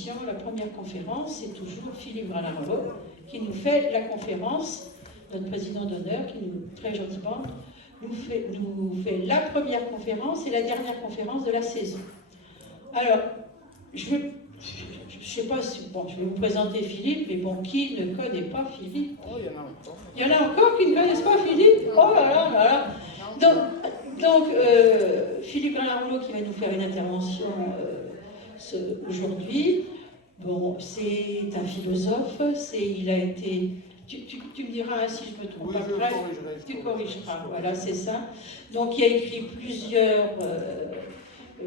tradition, la première conférence, c'est toujours Philippe Granarolo qui nous fait la conférence, notre président d'honneur, qui nous, très gentiment, nous fait la première conférence et la dernière conférence de la saison. Alors, je ne sais pas si, bon, je vais vous présenter Philippe, mais bon, qui ne connaît pas Philippe? Oh, il y en a encore. Il y en a encore qui ne connaissent pas Philippe? Oh là là là là. Donc Philippe Granarolo qui va nous faire une intervention aujourd'hui. Bon, c'est un philosophe, il a été... Tu me diras si je me trompe. Oui, Bref, tu corrigeras, voilà, c'est ça. Donc il a écrit plusieurs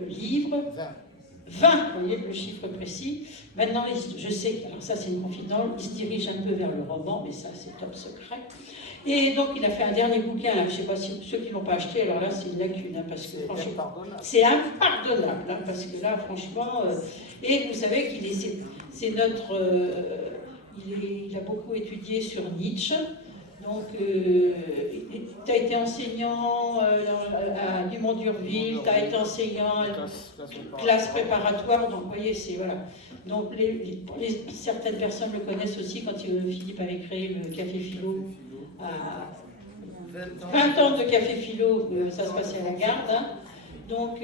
livres. 20, vous voyez le chiffre précis. Maintenant, je sais que, alors ça c'est une confidence, il se dirige un peu vers le roman, mais ça c'est top secret. Et donc il a fait un dernier bouquin, là, je ne sais pas si ceux qui ne l'ont pas acheté, alors là c'est une lacune, hein, parce que franchement, c'est impardonnable, hein, parce que là franchement, et vous savez qu'il est, c'est notre, il a beaucoup étudié sur Nietzsche. Donc, tu as été enseignant à Dumont-d'Urville, tu as été enseignant à classe préparatoire, donc vous voyez, c'est voilà. Donc, certaines personnes le connaissent aussi quand Philippe avait créé le Café Philo. À 20 ans de Café Philo, ça se passait à la garde. Hein. Donc,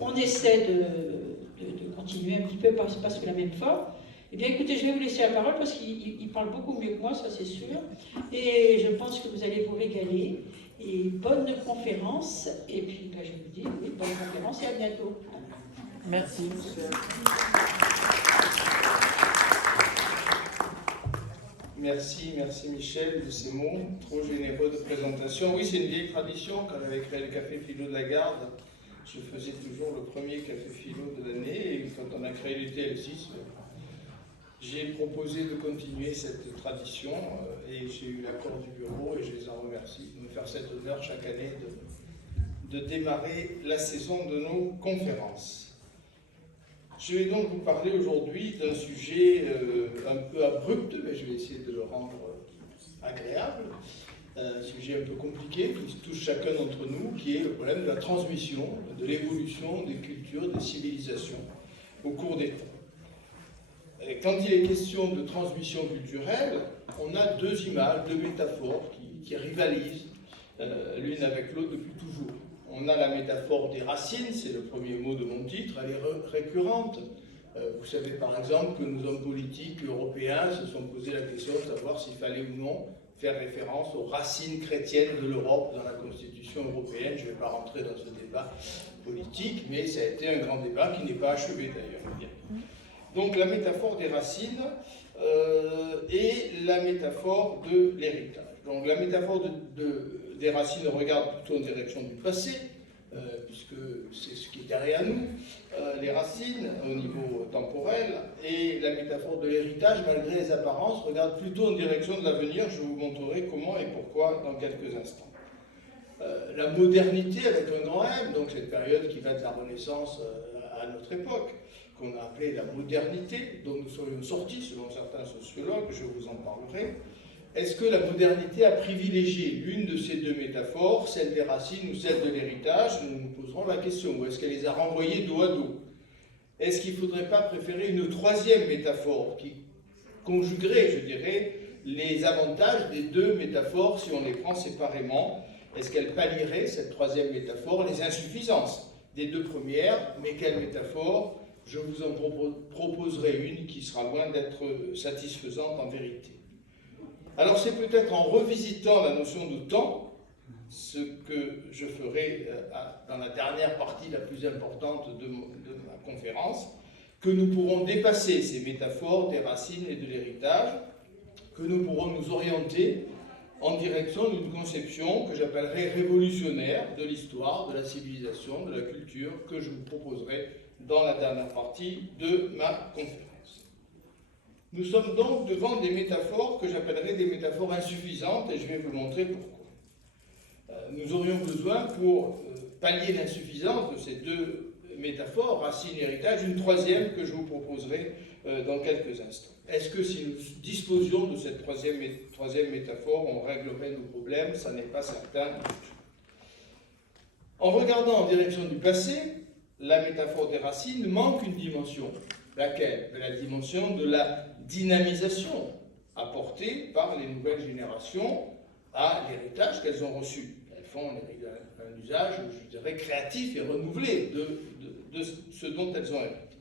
on essaie de continuer un petit peu, pas sous la même forme. Eh bien, écoutez, je vais vous laisser la parole parce qu'il parle beaucoup mieux que moi, ça c'est sûr. Et je pense que vous allez vous régaler. Et bonne conférence. Et puis, ben, je vous dis, oui, bonne conférence et à bientôt. Merci. Merci Michel de ces mots trop généreux de présentation. Oui, c'est une vieille tradition. Quand j'avais créé le Café Philo de la Garde, je faisais toujours le premier Café Philo de l'année. Et quand on a créé l'UTL6, j'ai proposé de continuer cette tradition et j'ai eu l'accord du bureau et je les en remercie de me faire cet honneur chaque année de démarrer la saison de nos conférences. Je vais donc vous parler aujourd'hui d'un sujet un peu abrupt, mais je vais essayer de le rendre agréable. Un sujet un peu compliqué qui touche chacun d'entre nous, qui est le problème de la transmission, de l'évolution des cultures, des civilisations au cours des temps. Et quand il est question de transmission culturelle, on a deux images, deux métaphores qui rivalisent l'une avec l'autre depuis toujours. On a la métaphore des racines, c'est le premier mot de mon titre, elle est récurrente. Vous savez par exemple que nos hommes politiques européens se sont posé la question de savoir s'il fallait ou non faire référence aux racines chrétiennes de l'Europe dans la Constitution européenne. Je ne vais pas rentrer dans ce débat politique, mais ça a été un grand débat qui n'est pas achevé d'ailleurs. Donc la métaphore des racines et la métaphore de l'héritage. Donc la métaphore des racines regarde plutôt en direction du passé, puisque c'est ce qui est derrière nous, les racines au niveau temporel, et la métaphore de l'héritage, malgré les apparences, regarde plutôt en direction de l'avenir. Je vous montrerai comment et pourquoi dans quelques instants. La modernité avec un grand M, donc cette période qui va de la Renaissance à notre époque, qu'on a appelé la modernité, dont nous serions sortis selon certains sociologues, je vous en parlerai. Est-ce que la modernité a privilégié l'une de ces deux métaphores, celle des racines ou celle de l'héritage? Nous nous poserons la question. Ou est-ce qu'elle les a renvoyées dos à dos? Est-ce qu'il ne faudrait pas préférer une troisième métaphore qui conjuguerait, je dirais, les avantages des deux métaphores si on les prend séparément? Est-ce qu'elle pallierait, cette troisième métaphore, les insuffisances des deux premières? Mais quelle métaphore? Je vous en proposerai une qui sera loin d'être satisfaisante en vérité. Alors c'est peut-être en revisitant la notion de temps, ce que je ferai dans la dernière partie la plus importante de ma conférence, que nous pourrons dépasser ces métaphores des racines et de l'héritage, que nous pourrons nous orienter en direction d'une conception que j'appellerai révolutionnaire de l'histoire, de la civilisation, de la culture, que je vous proposerai dans la dernière partie de ma conférence. Nous sommes donc devant des métaphores que j'appellerai des métaphores insuffisantes et je vais vous montrer pourquoi. Nous aurions besoin, pour pallier l'insuffisance de ces deux métaphores, racine et héritage, une troisième que je vous proposerai dans quelques instants. Est-ce que si nous disposions de cette troisième métaphore, on réglerait nos problèmes? Ça n'est pas certain du tout. En regardant en direction du passé, la métaphore des racines manque une dimension. Laquelle? La dimension de la dynamisation apportée par les nouvelles générations à l'héritage qu'elles ont reçu. Elles font un usage, je dirais, créatif et renouvelé de ce dont elles ont hérité.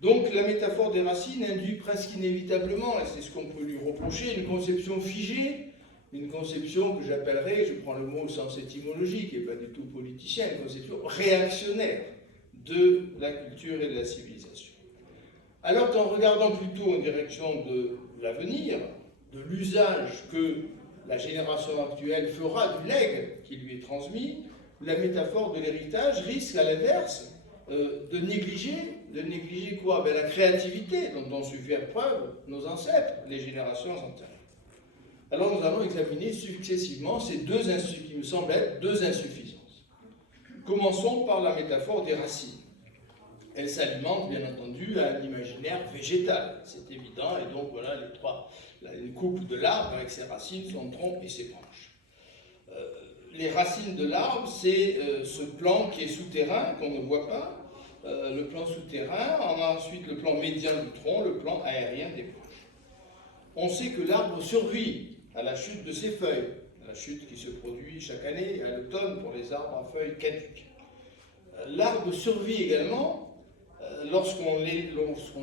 Donc la métaphore des racines induit presque inévitablement, et c'est ce qu'on peut lui reprocher, une conception figée, une conception que j'appellerais, je prends le mot au sens étymologique et pas du tout politicien, une conception réactionnaire de la culture et de la civilisation. Alors qu'en regardant plutôt en direction de l'avenir, de l'usage que la génération actuelle fera du legs qui lui est transmis, la métaphore de l'héritage risque à l'inverse de négliger quoi? La créativité dont ont su faire preuve nos ancêtres, les générations antérieures. Alors nous allons examiner successivement ces qui me semblent être deux insuffisances. Commençons par la métaphore des racines. Elle s'alimente bien entendu à un imaginaire végétal, c'est évident, et donc voilà une coupe de l'arbre avec ses racines, son tronc et ses branches. Les racines de l'arbre, c'est ce plan qui est souterrain, qu'on ne voit pas, le plan souterrain, on a ensuite le plan médian du tronc, le plan aérien des branches. On sait que l'arbre survit à la chute de ses feuilles, la chute qui se produit chaque année à l'automne pour les arbres à feuilles caduques. L'arbre survit également lorsqu'on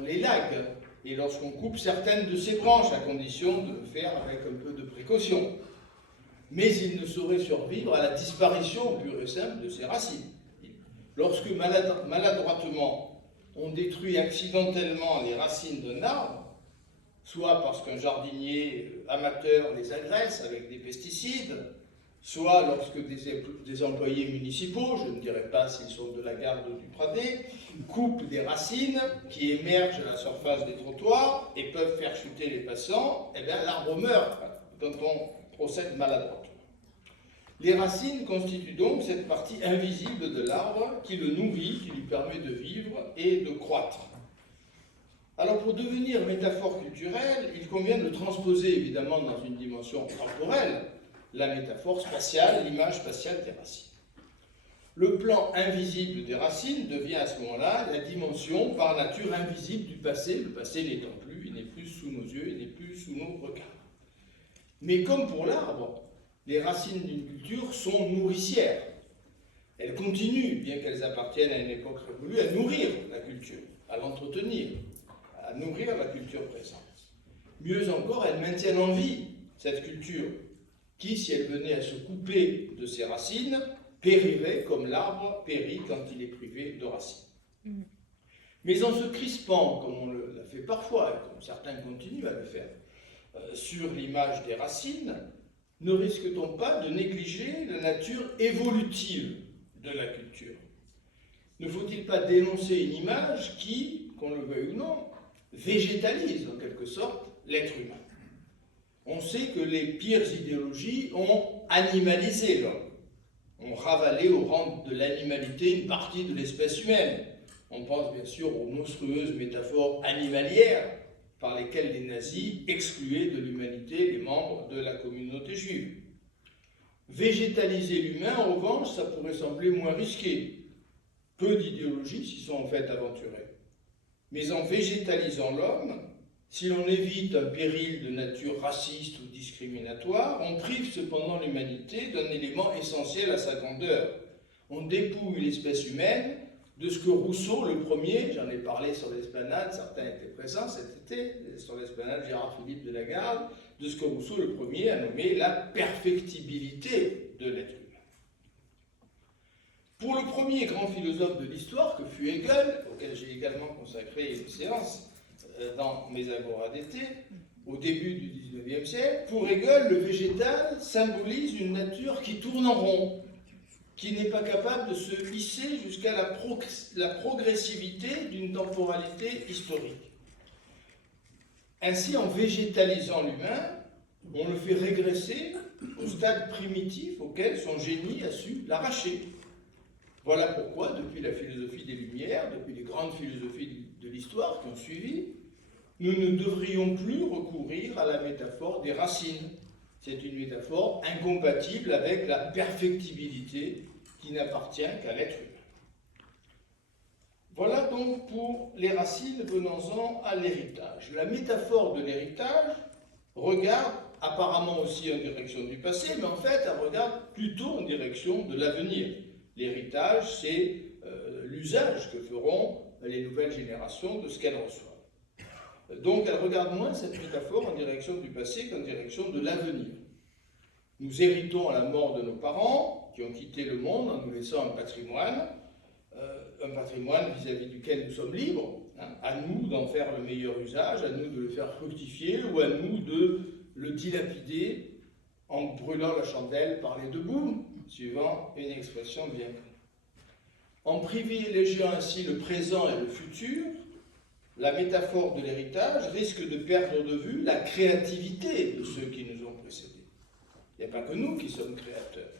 l'élague et lorsqu'on coupe certaines de ses branches, à condition de le faire avec un peu de précaution. Mais il ne saurait survivre à la disparition pure et simple de ses racines. Lorsque maladroitement on détruit accidentellement les racines d'un arbre, soit parce qu'un jardinier amateur les agresse avec des pesticides, soit lorsque des employés municipaux, je ne dirais pas s'ils sont de la garde du Pradé, coupent des racines qui émergent à la surface des trottoirs et peuvent faire chuter les passants, eh bien l'arbre meurt quand on procède maladroitement. Les racines constituent donc cette partie invisible de l'arbre qui le nourrit, qui lui permet de vivre et de croître. Alors pour devenir métaphore culturelle, il convient de transposer évidemment dans une dimension temporelle la métaphore spatiale, l'image spatiale des racines. Le plan invisible des racines devient à ce moment-là la dimension par nature invisible du passé, le passé n'étant plus, il n'est plus sous nos yeux, il n'est plus sous nos regards. Mais comme pour l'arbre, les racines d'une culture sont nourricières. Elles continuent, bien qu'elles appartiennent à une époque révolue, à nourrir la culture, à l'entretenir, à nourrir la culture présente. Mieux encore, elles maintiennent en vie cette culture qui, si elle venait à se couper de ses racines, périrait comme l'arbre périt quand il est privé de racines. Mais en se crispant, comme on l'a fait parfois, et comme certains continuent à le faire, sur l'image des racines, ne risque-t-on pas de négliger la nature évolutive de la culture? Ne faut-il pas dénoncer une image qui, qu'on le veuille ou non, végétalise en quelque sorte l'être humain? On sait que les pires idéologies ont animalisé l'homme, ont ravalé au rang de l'animalité une partie de l'espèce humaine. On pense bien sûr aux monstrueuses métaphores animalières par lesquelles les nazis excluaient de l'humanité les membres de la communauté juive. Végétaliser l'humain, en revanche, ça pourrait sembler moins risqué. Peu d'idéologies s'y sont en fait aventurées. Mais en végétalisant l'homme, si l'on évite un péril de nature raciste ou discriminatoire, on prive cependant l'humanité d'un élément essentiel à sa grandeur. On dépouille l'espèce humaine de ce que Rousseau, le premier, j'en ai parlé sur l'esplanade, certains étaient présents cet été, sur l'esplanade Gérard-Philippe de Lagarde, de ce que Rousseau, le premier, a nommé la perfectibilité de l'être humain. Pour le premier grand philosophe de l'histoire, que fut Hegel, auquel j'ai également consacré une séance dans mes agoras d'été, au début du XIXe siècle, pour Hegel, le végétal symbolise une nature qui tourne en rond, qui n'est pas capable de se hisser jusqu'à la progressivité d'une temporalité historique. Ainsi, en végétalisant l'humain, on le fait régresser au stade primitif auquel son génie a su l'arracher. Voilà pourquoi, depuis la philosophie des Lumières, depuis les grandes philosophies de l'histoire qui ont suivi, nous ne devrions plus recourir à la métaphore des racines. C'est une métaphore incompatible avec la perfectibilité qui n'appartient qu'à l'être humain. Voilà donc pour les racines, venons-en à l'héritage. La métaphore de l'héritage regarde apparemment aussi en direction du passé, mais en fait, elle regarde plutôt en direction de l'avenir. L'héritage, c'est l'usage que feront les nouvelles générations de ce qu'elles reçoivent. Donc, elle regarde moins cette métaphore en direction du passé qu'en direction de l'avenir. Nous héritons à la mort de nos parents, qui ont quitté le monde en nous laissant un patrimoine vis-à-vis duquel nous sommes libres, hein, à nous d'en faire le meilleur usage, à nous de le faire fructifier, ou à nous de le dilapider en brûlant la chandelle par les deux bouts, suivant une expression bien connue. En privilégiant ainsi le présent et le futur, la métaphore de l'héritage risque de perdre de vue la créativité de ceux qui nous ont précédés. Il n'y a pas que nous qui sommes créateurs.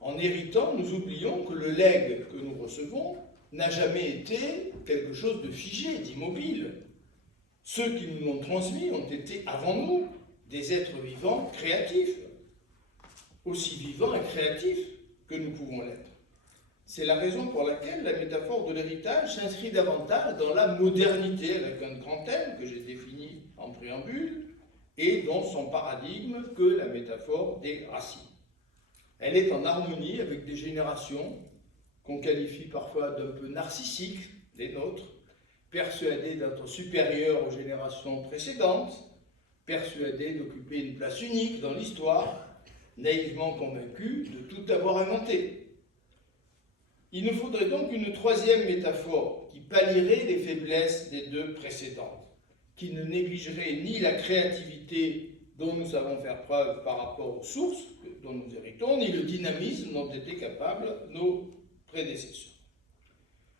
En héritant, nous oublions que le legs que nous recevons n'a jamais été quelque chose de figé, d'immobile. Ceux qui nous l'ont transmis ont été, avant nous, des êtres vivants créatifs, aussi vivants et créatifs que nous pouvons l'être. C'est la raison pour laquelle la métaphore de l'héritage s'inscrit davantage dans la modernité, avec un grand thème que j'ai défini en préambule, et dans son paradigme que la métaphore des racines. Elle est en harmonie avec des générations qu'on qualifie parfois d'un peu narcissiques, les nôtres, persuadées d'être supérieures aux générations précédentes, persuadées d'occuper une place unique dans l'histoire, naïvement convaincues de tout avoir inventé. Il nous faudrait donc une troisième métaphore qui pallierait les faiblesses des deux précédentes, qui ne négligerait ni la créativité dont nous savons faire preuve par rapport aux sources dont nous héritons, ni le dynamisme dont étaient capables nos prédécesseurs.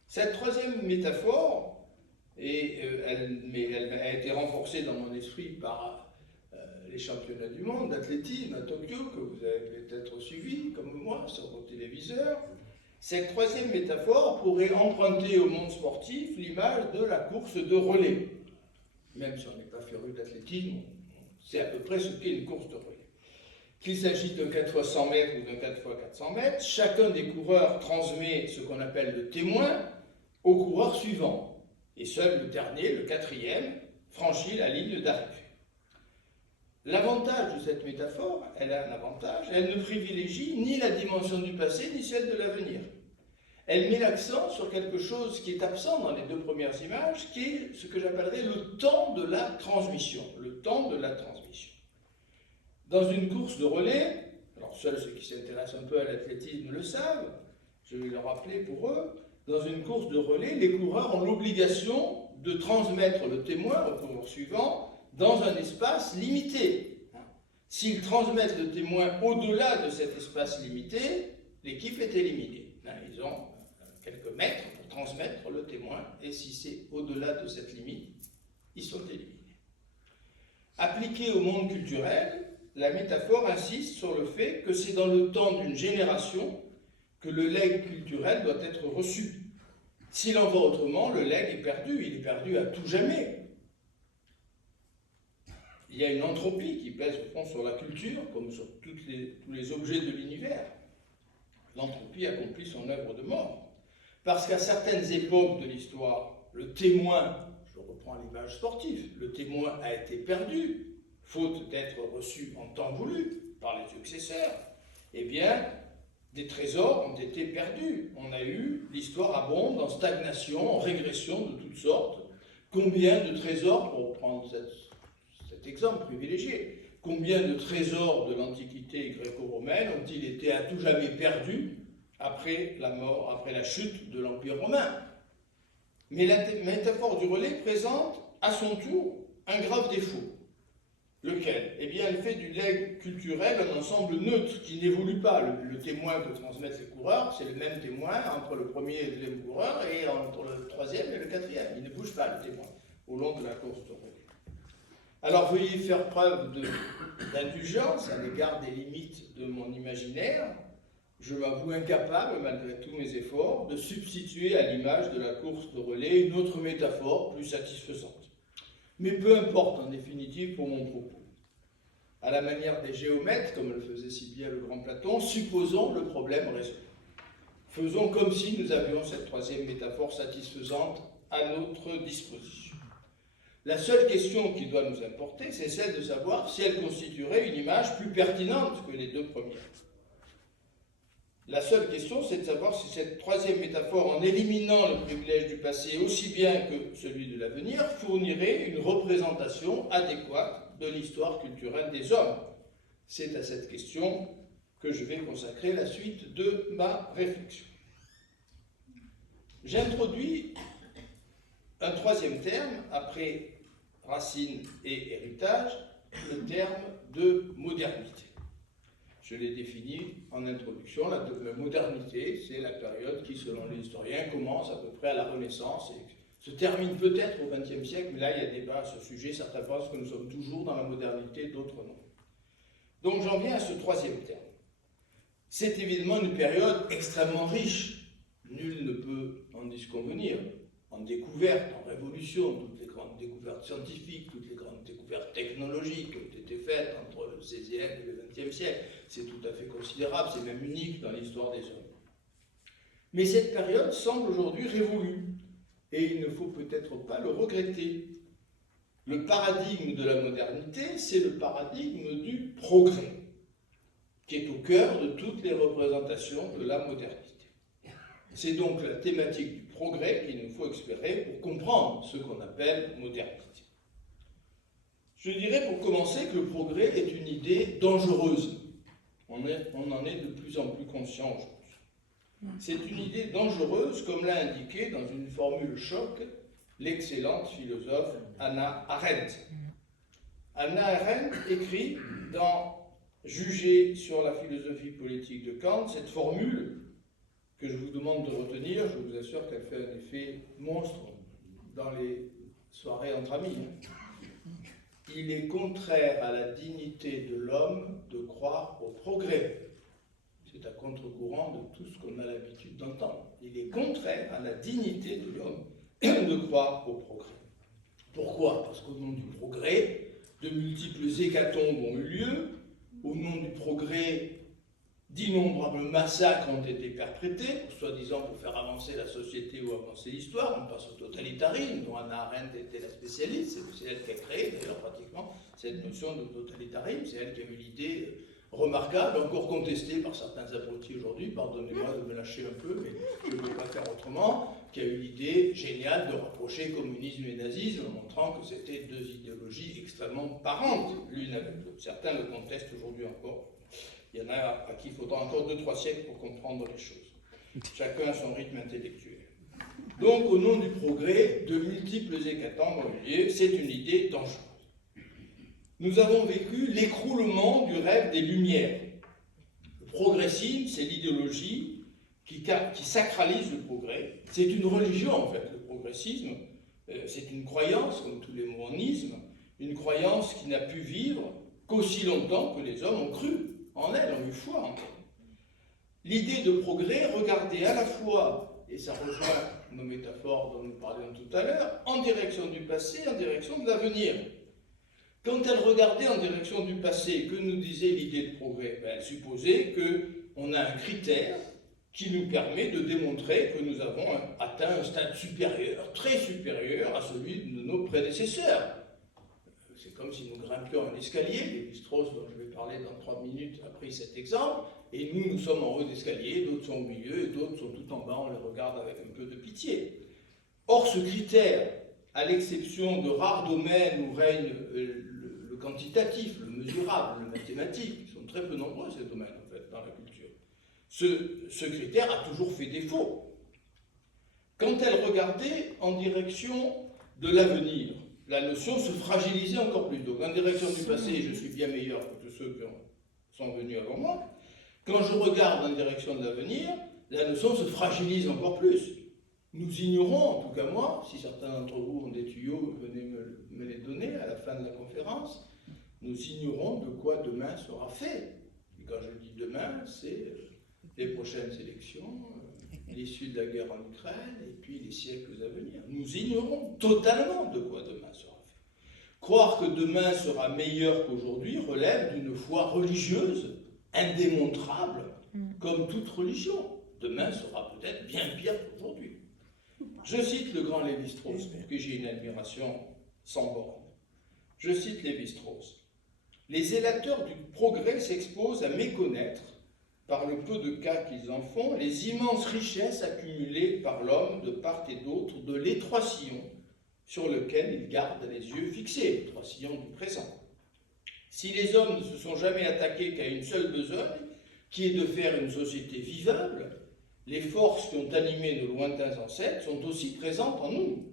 Cette troisième métaphore, elle a été renforcée dans mon esprit par les championnats du monde d'athlétisme à Tokyo, que vous avez peut-être suivi, comme moi, sur vos téléviseurs. Cette troisième métaphore pourrait emprunter au monde sportif l'image de la course de relais. Même si on n'est pas féru d'athlétisme, c'est à peu près ce qu'est une course de relais. Qu'il s'agisse d'un 4 x 100 mètres ou d'un 4 x 400 mètres, chacun des coureurs transmet ce qu'on appelle le témoin au coureur suivant. Et seul le dernier, le quatrième, franchit la ligne d'arrivée. L'avantage de cette métaphore, elle a un avantage, elle ne privilégie ni la dimension du passé ni celle de l'avenir. Elle met l'accent sur quelque chose qui est absent dans les deux premières images, qui est ce que j'appellerais le temps de la transmission. Le temps de la transmission. Dans une course de relais, alors seuls ceux qui s'intéressent un peu à l'athlétisme le savent, je vais le rappeler pour eux, dans une course de relais, les coureurs ont l'obligation de transmettre le témoin au coureur suivant dans un espace limité. S'ils transmettent le témoin au-delà de cet espace limité, l'équipe est éliminée. Ils ont quelques mètres pour transmettre le témoin, et si c'est au-delà de cette limite, ils sont éliminés. Appliquée au monde culturel, la métaphore insiste sur le fait que c'est dans le temps d'une génération que le legs culturel doit être reçu. S'il en va autrement, le legs est perdu, il est perdu à tout jamais. Il y a une entropie qui pèse au fond sur la culture, comme sur tous les objets de l'univers. L'entropie accomplit son œuvre de mort. Parce qu'à certaines époques de l'histoire, le témoin, je reprends l'image sportive, le témoin a été perdu, faute d'être reçu en temps voulu par les successeurs, eh bien, des trésors ont été perdus. On a eu, l'histoire abonde en stagnation, en régression de toutes sortes. Combien de trésors, pour prendre cet exemple privilégié, combien de trésors de l'Antiquité gréco-romaine ont-ils été à tout jamais perdus après la mort, après la chute de l'Empire romain? Mais la métaphore du relais présente à son tour un grave défaut. Lequel? Eh bien, elle fait du legs culturel un ensemble neutre qui n'évolue pas. Le témoin que transmettent les coureurs, c'est le même témoin entre le premier et le deuxième coureur et entre le troisième et le quatrième. Il ne bouge pas, le témoin, au long de la course de relais. Alors, veuillez faire preuve d'indulgence à l'égard des limites de mon imaginaire. Je m'avoue incapable, malgré tous mes efforts, de substituer à l'image de la course de relais une autre métaphore plus satisfaisante. Mais peu importe, en définitive, pour mon propos. À la manière des géomètres, comme le faisait si bien le grand Platon, supposons le problème résolu. Faisons comme si nous avions cette troisième métaphore satisfaisante à notre disposition. La seule question qui doit nous importer, c'est celle de savoir si elle constituerait une image plus pertinente que les deux premières. La seule question, c'est de savoir si cette troisième métaphore, en éliminant le privilège du passé aussi bien que celui de l'avenir, fournirait une représentation adéquate de l'histoire culturelle des hommes. C'est à cette question que je vais consacrer la suite de ma réflexion. J'introduis un troisième terme, après racine et héritage, le terme de modernité. Je l'ai défini en introduction. La modernité, c'est la période qui, selon les historiens, commence à peu près à la Renaissance et se termine peut-être au XXe siècle, mais là, il y a débat à ce sujet. Certains pensent que nous sommes toujours dans la modernité, d'autres non. Donc, j'en viens à ce troisième terme. C'est évidemment une période extrêmement riche. Nul ne peut en disconvenir. En découvertes, en révolutions, toutes les grandes découvertes scientifiques, toutes les grandes découvertes technologiques qui ont été faites entre le XVIe et le XXe siècle. C'est tout à fait considérable, c'est même unique dans l'histoire des hommes. Mais cette période semble aujourd'hui révolue, et il ne faut peut-être pas le regretter. Le paradigme de la modernité, c'est le paradigme du progrès, qui est au cœur de toutes les représentations de la modernité. C'est donc la thématique du progrès qu'il nous faut explorer pour comprendre ce qu'on appelle modernité. Je dirais pour commencer que le progrès est une idée dangereuse. On en est de plus en plus conscient aujourd'hui. C'est une idée dangereuse, comme l'a indiqué dans une formule choc l'excellente philosophe Hannah Arendt. Hannah Arendt écrit dans Juger sur la philosophie politique de Kant cette formule que je vous demande de retenir. Je vous assure qu'elle fait un effet monstre dans les soirées entre amis. Il est contraire à la dignité de l'homme de croire au progrès. C'est à contre-courant de tout ce qu'on a l'habitude d'entendre. Il est contraire à la dignité de l'homme de croire au progrès. Pourquoi? Parce qu'au nom du progrès, de multiples hécatombes ont eu lieu. Au nom du progrès, d'innombrables massacres ont été perpétrés, soi-disant pour faire avancer la société ou avancer l'histoire. On passe au totalitarisme, dont Hannah Arendt était la spécialiste. C'est elle qui a créé, d'ailleurs, pratiquement, cette notion de totalitarisme. C'est elle qui a eu l'idée remarquable, encore contestée par certains abrutis aujourd'hui, pardonnez-moi de me lâcher un peu, mais je ne peux pas faire autrement, qui a eu l'idée géniale de rapprocher communisme et nazisme, en montrant que c'était deux idéologies extrêmement parentes l'une avec l'autre. Certains le contestent aujourd'hui encore. Il y en a à qui il faudra encore 2-3 siècles pour comprendre les choses. Chacun a son rythme intellectuel. Donc, au nom du progrès, de multiples hécatombes ont eu lieu. C'est une idée dangereuse. Nous avons vécu l'écroulement du rêve des Lumières. Le progressisme, c'est l'idéologie qui sacralise le progrès. C'est une religion, en fait, le progressisme. C'est une croyance, comme tous les monismes, une croyance qui n'a pu vivre qu'aussi longtemps que les hommes ont cru en elle, ont eu foi en elle. L'idée de progrès regardait à la fois, et ça rejoint nos métaphores dont nous parlions tout à l'heure, en direction du passé, en direction de l'avenir. Quand elle regardait en direction du passé, que nous disait l'idée de progrès? Elle supposait qu'on a un critère qui nous permet de démontrer que nous avons atteint un stade supérieur, très supérieur à celui de nos prédécesseurs. C'est comme si nous grimpions un escalier. Lévi-Strauss, dont je vais parler dans 3 minutes, a pris cet exemple. Et nous sommes en haut d'escalier, d'autres sont au milieu et d'autres sont tout en bas. On les regarde avec un peu de pitié. Or, ce critère, à l'exception de rares domaines où règne le quantitatif, le mesurable, le mathématique, qui sont très peu nombreux ces domaines, en fait, dans la culture, ce critère a toujours fait défaut. Quand elle regardait en direction de l'avenir, la notion se fragilisait encore plus. Donc, en direction du passé, je suis bien meilleur que tous ceux qui sont venus avant moi. Quand je regarde en direction de l'avenir, la notion se fragilise encore plus. Nous ignorons, en tout cas moi, si certains d'entre vous ont des tuyaux, venez me les donner à la fin de la conférence, nous ignorons de quoi demain sera fait. Et quand je dis demain, c'est les prochaines élections, l'issue de la guerre en Ukraine, et puis les siècles à venir. Nous ignorons totalement de quoi demain sera fait. Croire que demain sera meilleur qu'aujourd'hui relève d'une foi religieuse, indémontrable, comme toute religion. demain sera peut-être bien pire qu'aujourd'hui. Je cite le grand Lévi-Strauss, pour qui j'ai une admiration sans borne. Je cite Lévi-Strauss. Les zélateurs du progrès s'exposent à méconnaître, par le peu de cas qu'ils en font, les immenses richesses accumulées par l'homme de part et d'autre de l'étroit sillon sur lequel ils gardent les yeux fixés, l'étroit sillon du présent. Si les hommes ne se sont jamais attaqués qu'à une seule besogne, qui est de faire une société vivable, les forces qui ont animé nos lointains ancêtres sont aussi présentes en nous.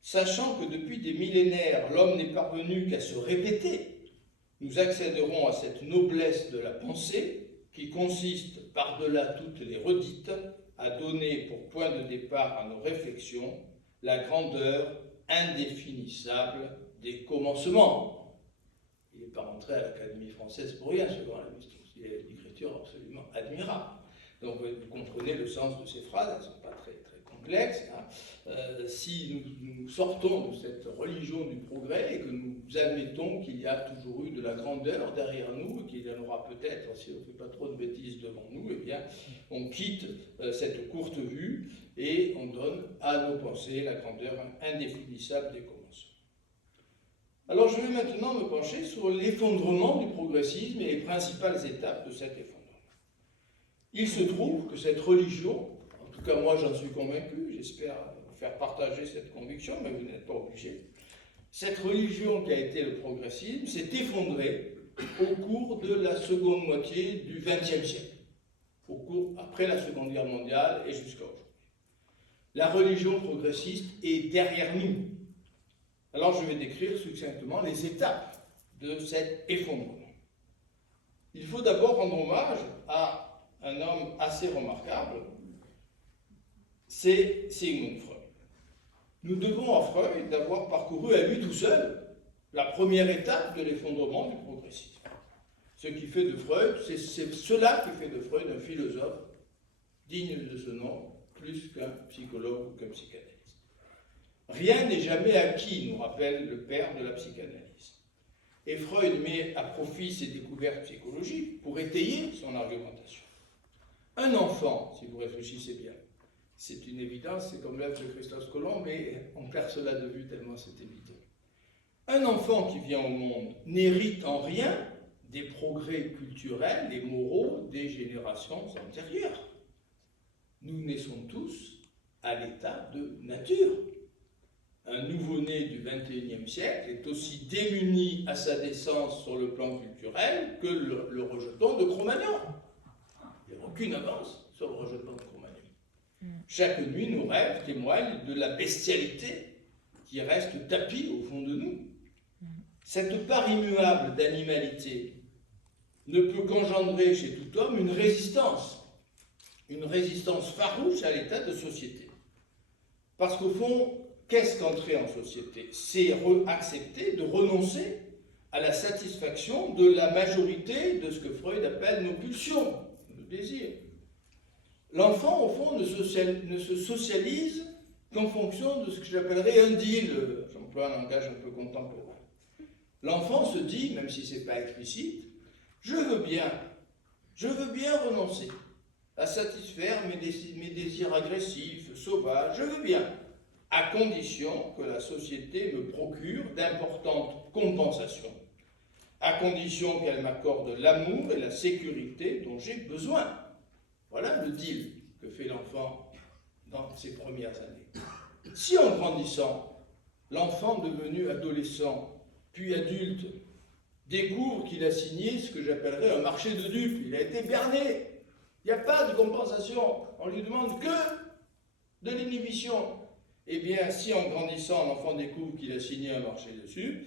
Sachant que depuis des millénaires, l'homme n'est parvenu qu'à se répéter, nous accéderons à cette noblesse de la pensée qui consiste, par-delà toutes les redites, à donner pour point de départ à nos réflexions la grandeur indéfinissable des commencements. Il n'est pas rentré à l'Académie française pour rien, ce grand Lévi-Strauss. Il a une écriture absolument admirable. Donc vous comprenez le sens de ces phrases, elles ne sont pas très, très complexes. Si nous sortons de cette religion du progrès et que nous admettons qu'il y a toujours eu de la grandeur derrière nous et qu'il y en aura peut-être, si on ne fait pas trop de bêtises devant nous, eh bien on quitte cette courte vue et on donne à nos pensées la grandeur indéfinissable des commencements. Alors je vais maintenant me pencher sur l'effondrement du progressisme et les principales étapes de cet effondrement. Il se trouve que cette religion, en tout cas moi j'en suis convaincu, j'espère vous faire partager cette conviction, mais vous n'êtes pas obligé, cette religion qui a été le progressisme s'est effondrée au cours de la seconde moitié du XXe siècle, après la Seconde Guerre mondiale et jusqu'à aujourd'hui. La religion progressiste est derrière nous. Alors je vais décrire succinctement les étapes de cet effondrement. Il faut d'abord rendre hommage à un homme assez remarquable, c'est Sigmund Freud. Nous devons à Freud d'avoir parcouru à lui tout seul la première étape de l'effondrement du progressisme. Ce qui fait de Freud, c'est cela qui fait de Freud un philosophe digne de ce nom, plus qu'un psychologue ou qu'un psychanalyste. Rien n'est jamais acquis, nous rappelle le père de la psychanalyse. Et Freud met à profit ses découvertes psychologiques pour étayer son argumentation. Un enfant, si vous réfléchissez bien, c'est une évidence, c'est comme l'œuvre de Christophe Colomb, mais on perd cela de vue tellement c'est évident. Un enfant qui vient au monde n'hérite en rien des progrès culturels et moraux des générations antérieures. Nous naissons tous à l'état de nature. Un nouveau-né du XXIe siècle est aussi démuni à sa naissance sur le plan culturel que le rejeton de Cro-Magnon. Il n'y a aucune avance sur le rejeton de Cro-Magnon. Chaque nuit, nos rêves témoignent de la bestialité qui reste tapie au fond de nous. Cette part immuable d'animalité ne peut qu'engendrer chez tout homme une résistance farouche à l'état de société. Parce qu'au fond, qu'est-ce qu'entrer en société? C'est accepter de renoncer à la satisfaction de la majorité de ce que Freud appelle nos pulsions, nos désirs. L'enfant, au fond, ne se socialise qu'en fonction de ce que j'appellerais un deal, j'emploie un langage un peu contemporain. L'enfant se dit, même si ce n'est pas explicite, je veux bien renoncer à satisfaire mes désirs agressifs, sauvages, je veux bien, à condition que la société me procure d'importantes compensations, à condition qu'elle m'accorde l'amour et la sécurité dont j'ai besoin. Voilà le deal que fait l'enfant dans ses premières années. Si en grandissant, l'enfant devenu adolescent, puis adulte, découvre qu'il a signé ce que j'appellerais un marché de dupes, il a été berné, il n'y a pas de compensation, on lui demande que de l'inhibition. Eh bien, si en grandissant, l'enfant découvre qu'il a signé un marché dessus,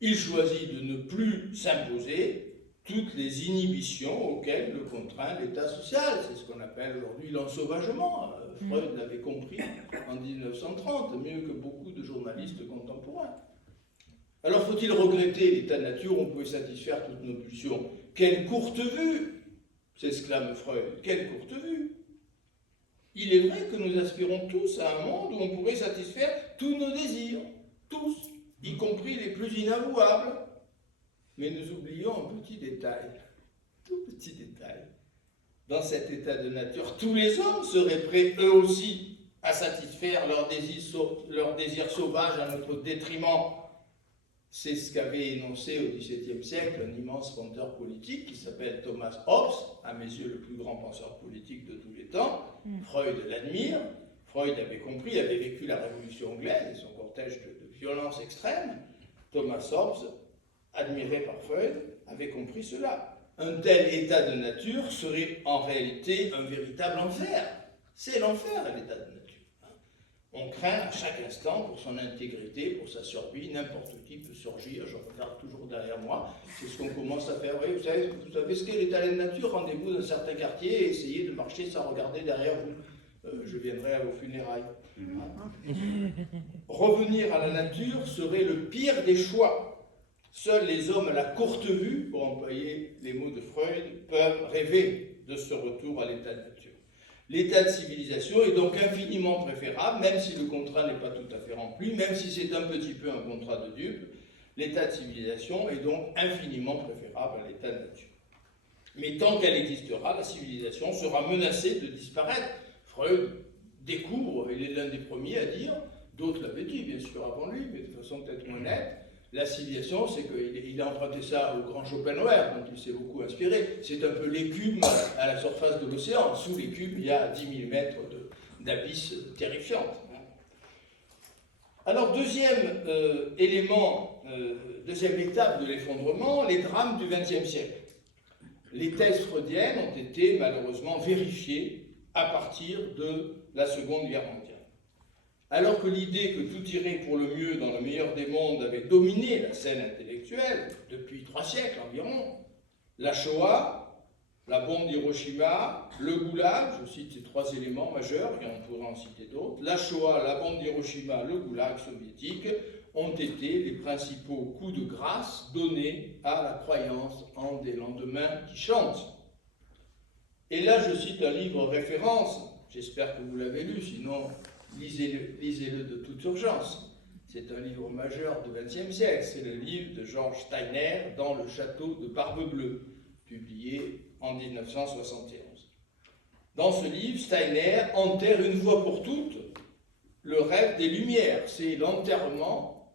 il choisit de ne plus s'imposer toutes les inhibitions auxquelles le contraint l'état social. C'est ce qu'on appelle aujourd'hui l'ensauvagement. Freud l'avait compris en 1930, mieux que beaucoup de journalistes contemporains. Alors faut-il regretter l'état de nature où on pouvait satisfaire toutes nos pulsions? Quelle courte vue, s'exclame Freud, quelle courte vue! Il est vrai que nous aspirons tous à un monde où on pourrait satisfaire tous nos désirs, tous, y compris les plus inavouables. Mais nous oublions un petit détail, tout petit détail. dans cet état de nature, tous les hommes seraient prêts eux aussi à satisfaire leurs désirs sauvages à notre détriment. C'est ce qu'avait énoncé au XVIIe siècle un immense penseur politique qui s'appelle Thomas Hobbes, à mes yeux le plus grand penseur politique de tous les temps. Freud l'admire. Freud avait compris, il avait vécu la Révolution anglaise et son cortège de violence extrême. Thomas Hobbes, admiré par Freud, avait compris cela. Un tel état de nature serait en réalité un véritable enfer. C'est l'enfer, l'état de nature. On craint à chaque instant pour son intégrité, pour sa survie, n'importe qui peut surgir, je regarde toujours derrière moi, c'est ce qu'on commence à faire. Oui, vous savez ce qu'est l'état de nature, rendez-vous dans certains quartiers et essayez de marcher sans regarder derrière vous. Je viendrai à vos funérailles. Revenir à la nature serait le pire des choix. Seuls les hommes à la courte vue, pour employer les mots de Freud, peuvent rêver de ce retour à l'état de nature. L'état de civilisation est donc infiniment préférable, même si le contrat n'est pas tout à fait rempli, même si c'est un petit peu un contrat de dupe, l'état de civilisation est donc infiniment préférable à l'état de nature. Mais tant qu'elle existera, la civilisation sera menacée de disparaître. Freud découvre, il est l'un des premiers à dire, d'autres l'avaient dit bien sûr avant lui, mais de façon peut-être moins nette, la civilisation, c'est qu'il a emprunté ça au grand Schopenhauer, dont il s'est beaucoup inspiré. C'est un peu l'écume à la surface de l'océan. Sous l'écume, il y a 10 000 mètres d'abysse terrifiante. Alors, deuxième élément, deuxième étape de l'effondrement, les drames du XXe siècle. Les thèses freudiennes ont été malheureusement vérifiées à partir de la Seconde Guerre mondiale. Alors que l'idée que tout irait pour le mieux dans le meilleur des mondes avait dominé la scène intellectuelle depuis 3 siècles environ, la Shoah, la bombe d'Hiroshima, le Goulag, je cite ces 3 éléments majeurs, et on pourrait en citer d'autres, la Shoah, la bombe d'Hiroshima, le Goulag soviétique ont été les principaux coups de grâce donnés à la croyance en des lendemains qui chantent. Et là, je cite un livre référence, j'espère que vous l'avez lu, sinon lisez-le de toute urgence. C'est un livre majeur du XXe siècle, c'est le livre de Georges Steiner, Dans le château de Barbe-Bleue, publié en 1971. Dans ce livre, Steiner enterre une fois pour toutes le rêve des Lumières. C'est l'enterrement,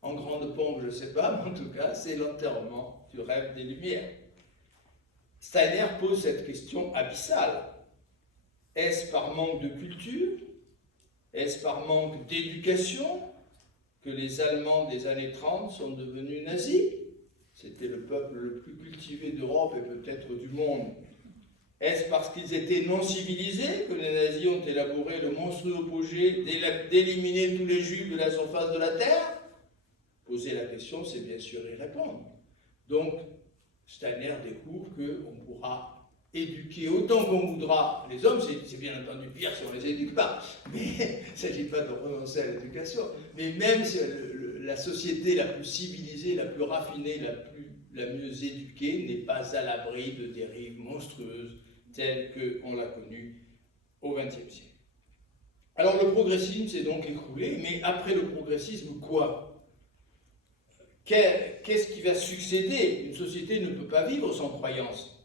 en grande pompe je ne sais pas, mais en tout cas, c'est l'enterrement du rêve des Lumières. Steiner pose cette question abyssale. Est-ce par manque de culture? Est-ce par manque d'éducation que les Allemands des années 30 sont devenus nazis? C'était le peuple le plus cultivé d'Europe et peut-être du monde. Est-ce parce qu'ils étaient non civilisés que les nazis ont élaboré le monstrueux projet d'éliminer tous les juifs de la surface de la Terre? Poser la question, c'est bien sûr y répondre. Donc, Steiner découvre qu'on pourra éduquer autant qu'on voudra les hommes, c'est bien entendu pire si on ne les éduque pas, mais il ne s'agit pas de renoncer à l'éducation, mais même si la société la plus civilisée, la plus raffinée, la mieux éduquée n'est pas à l'abri de dérives monstrueuses telles qu'on l'a connue au XXe siècle. Alors le progressisme s'est donc écroulé, mais après le progressisme, quoi? Qu'est-ce qui va succéder? Une société ne peut pas vivre sans croyance.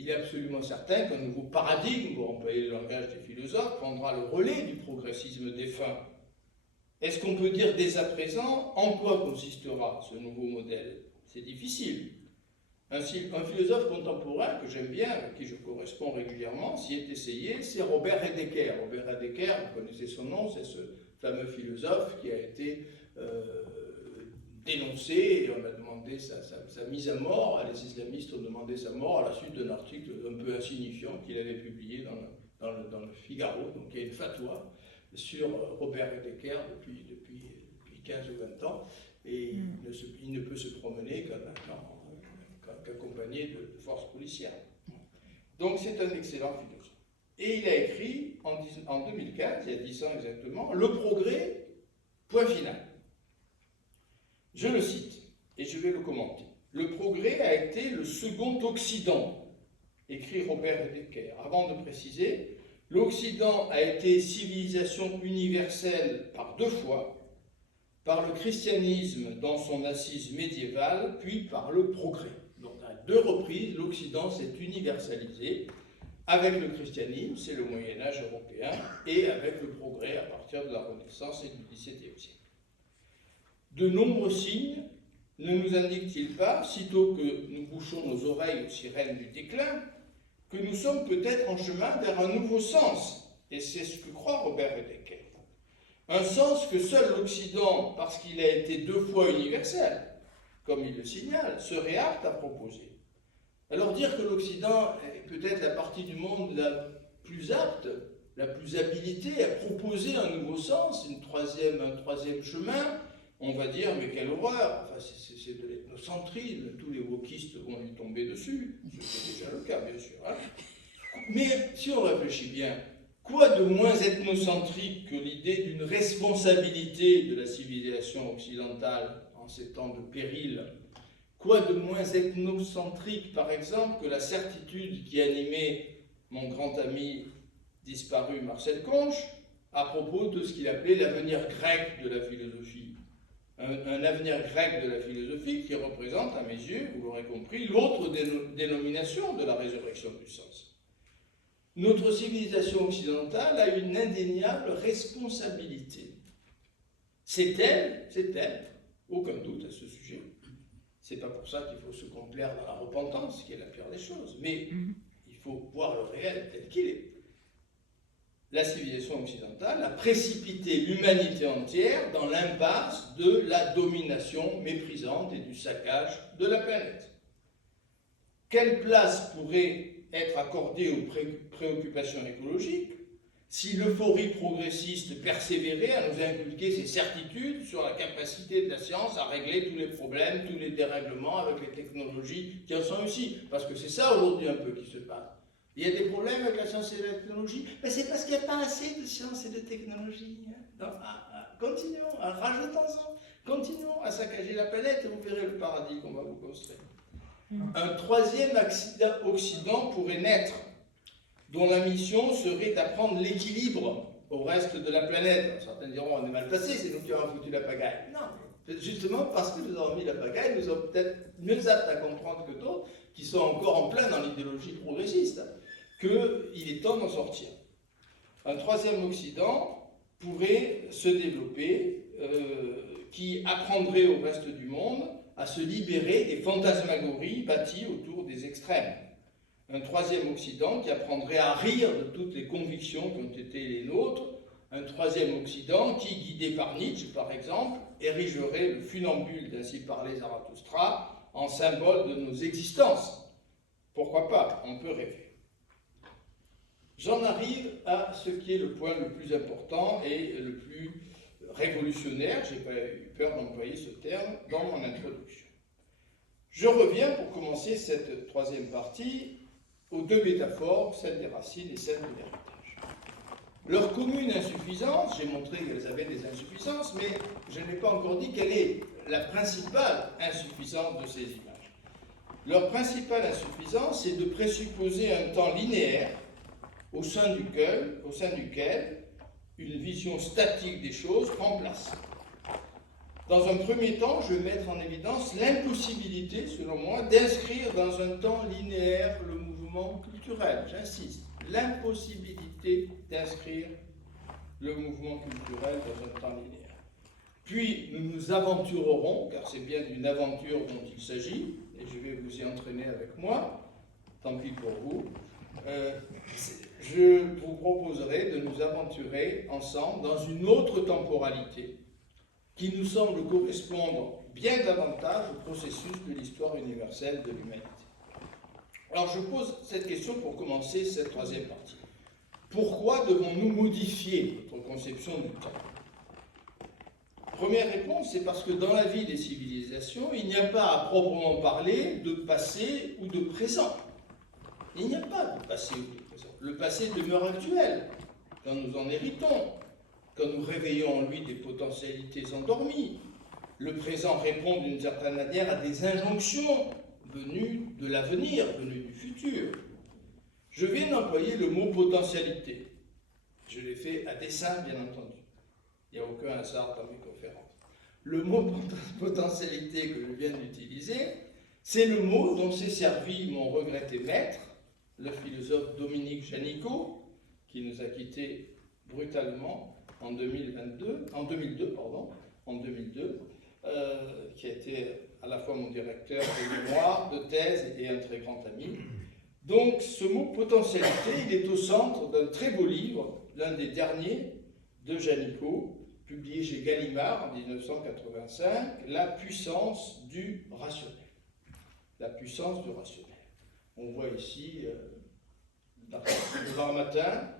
Il est absolument certain qu'un nouveau paradigme, pour employer le langage des philosophes, prendra le relais du progressisme défunt. Est-ce qu'on peut dire dès à présent en quoi consistera ce nouveau modèle? C'est difficile. Un philosophe contemporain que j'aime bien, à qui je corresponds régulièrement, s'y est essayé, c'est Robert Heidegger. Robert Heidegger, vous connaissez son nom, c'est ce fameux philosophe qui a été dénoncé et on a demandé sa mise à mort. Les islamistes ont demandé sa mort à la suite d'un article un peu insignifiant qu'il avait publié dans le Figaro. Donc il y a une fatwa sur Robert Heidegger depuis 15 ou 20 ans et il ne peut se promener qu'accompagné de forces policières. Donc c'est un excellent philosophe. Et il a écrit en 2015, il y a 10 ans exactement, Le progrès, point final. Je le cite, et je vais le commenter. Le progrès a été le second Occident, écrit Robert Heidegger. Avant de préciser, l'Occident a été civilisation universelle par 2 fois, par le christianisme dans son assise médiévale, puis par le progrès. Donc à 2 reprises, l'Occident s'est universalisé avec le christianisme, c'est le Moyen-Âge européen, et avec le progrès à partir de la Renaissance et du XVIIe siècle. De nombreux signes ne nous indiquent-ils pas, sitôt que nous bouchons nos oreilles aux sirènes du déclin, que nous sommes peut-être en chemin vers un nouveau sens, et c'est ce que croit Robert Heidegger. Un sens que seul l'Occident, parce qu'il a été 2 fois universel, comme il le signale, serait apte à proposer. Alors dire que l'Occident est peut-être la partie du monde la plus apte, la plus habilitée à proposer un nouveau sens, un troisième chemin, on va dire, mais quelle horreur, enfin, c'est de l'ethnocentrisme, tous les wokistes vont lui tomber dessus, c'est déjà le cas, bien sûr. Hein. Mais si on réfléchit bien, quoi de moins ethnocentrique que l'idée d'une responsabilité de la civilisation occidentale en ces temps de péril? Quoi de moins ethnocentrique, par exemple, que la certitude qui animait mon grand ami disparu Marcel Conche à propos de ce qu'il appelait l'avenir grec de la philosophie. Un avenir grec de la philosophie qui représente, à mes yeux, vous l'aurez compris, l'autre dénomination de la résurrection du sens. Notre civilisation occidentale a une indéniable responsabilité. C'est elle, aucun doute à ce sujet. C'est pas pour ça qu'il faut se complaire dans la repentance, qui est la pire des choses, mais il faut voir le réel tel qu'il est. La civilisation occidentale a précipité l'humanité entière dans l'impasse de la domination méprisante et du saccage de la planète. Quelle place pourrait être accordée aux préoccupations écologiques si l'euphorie progressiste persévérait à nous inculquer ses certitudes sur la capacité de la science à régler tous les problèmes, tous les dérèglements avec les technologies qui en sont issues? Parce que c'est ça aujourd'hui un peu qui se passe. Il y a des problèmes avec la science et la technologie, mais c'est parce qu'il n'y a pas assez de science et de technologie. Donc, continuons, rajoutons-en, continuons à saccager la planète et vous verrez le paradis qu'on va vous construire. Un troisième Occident pourrait naître, dont la mission serait d'apprendre l'équilibre au reste de la planète. Certains diront, on est mal placé, c'est nous qui avons foutu la pagaille. Non, justement parce que nous avons mis la pagaille, nous sommes peut-être mieux aptes à comprendre que d'autres, qui sont encore en plein dans l'idéologie progressiste, qu'il est temps d'en sortir. Un troisième Occident pourrait se développer, qui apprendrait au reste du monde à se libérer des fantasmagories bâties autour des extrêmes. Un troisième Occident qui apprendrait à rire de toutes les convictions qui ont été les nôtres. Un troisième Occident qui, guidé par Nietzsche par exemple, érigerait le funambule d'Ainsi parlait Zarathustra en symbole de nos existences. Pourquoi pas? On peut rêver. J'en arrive à ce qui est le point le plus important et le plus révolutionnaire, j'ai pas eu peur d'employer ce terme, dans mon introduction. Je reviens pour commencer cette troisième partie aux 2 métaphores, celle des racines et celle de l'héritage. Leur commune insuffisance, j'ai montré qu'elles avaient des insuffisances, mais je n'ai pas encore dit quelle est la principale insuffisance de ces images. Leur principale insuffisance, c'est de présupposer un temps linéaire au sein duquel une vision statique des choses prend place. Dans un premier temps, je vais mettre en évidence l'impossibilité, selon moi, d'inscrire dans un temps linéaire le mouvement culturel. J'insiste, l'impossibilité d'inscrire le mouvement culturel dans un temps linéaire. Puis, nous nous aventurerons, car c'est bien d'une aventure dont il s'agit, et je vais vous y entraîner avec moi, tant pis pour vous, je vous proposerai de nous aventurer ensemble dans une autre temporalité qui nous semble correspondre bien davantage au processus de l'histoire universelle de l'humanité. Alors je pose cette question pour commencer cette troisième partie. Pourquoi devons-nous modifier notre conception du temps? Première réponse, c'est parce que dans la vie des civilisations, il n'y a pas à proprement parler de passé ou de présent. Il n'y a pas de passé ou de présent. Le passé demeure actuel, quand nous en héritons, quand nous réveillons en lui des potentialités endormies. Le présent répond d'une certaine manière à des injonctions venues de l'avenir, venues du futur. Je viens d'employer le mot potentialité. Je l'ai fait à dessein, bien entendu. Il n'y a aucun hasard dans mes conférences. Le mot potentialité que je viens d'utiliser, c'est le mot dont s'est servi mon regretté maître le philosophe Dominique Janicot, qui nous a quittés brutalement en 2002, qui a été à la fois mon directeur de mémoire, de thèse et un très grand ami. Donc ce mot potentialité, il est au centre d'un très beau livre, l'un des derniers de Janicot, publié chez Gallimard en 1985, La puissance du rationnel. La puissance du rationnel. On voit ici, le grand matin,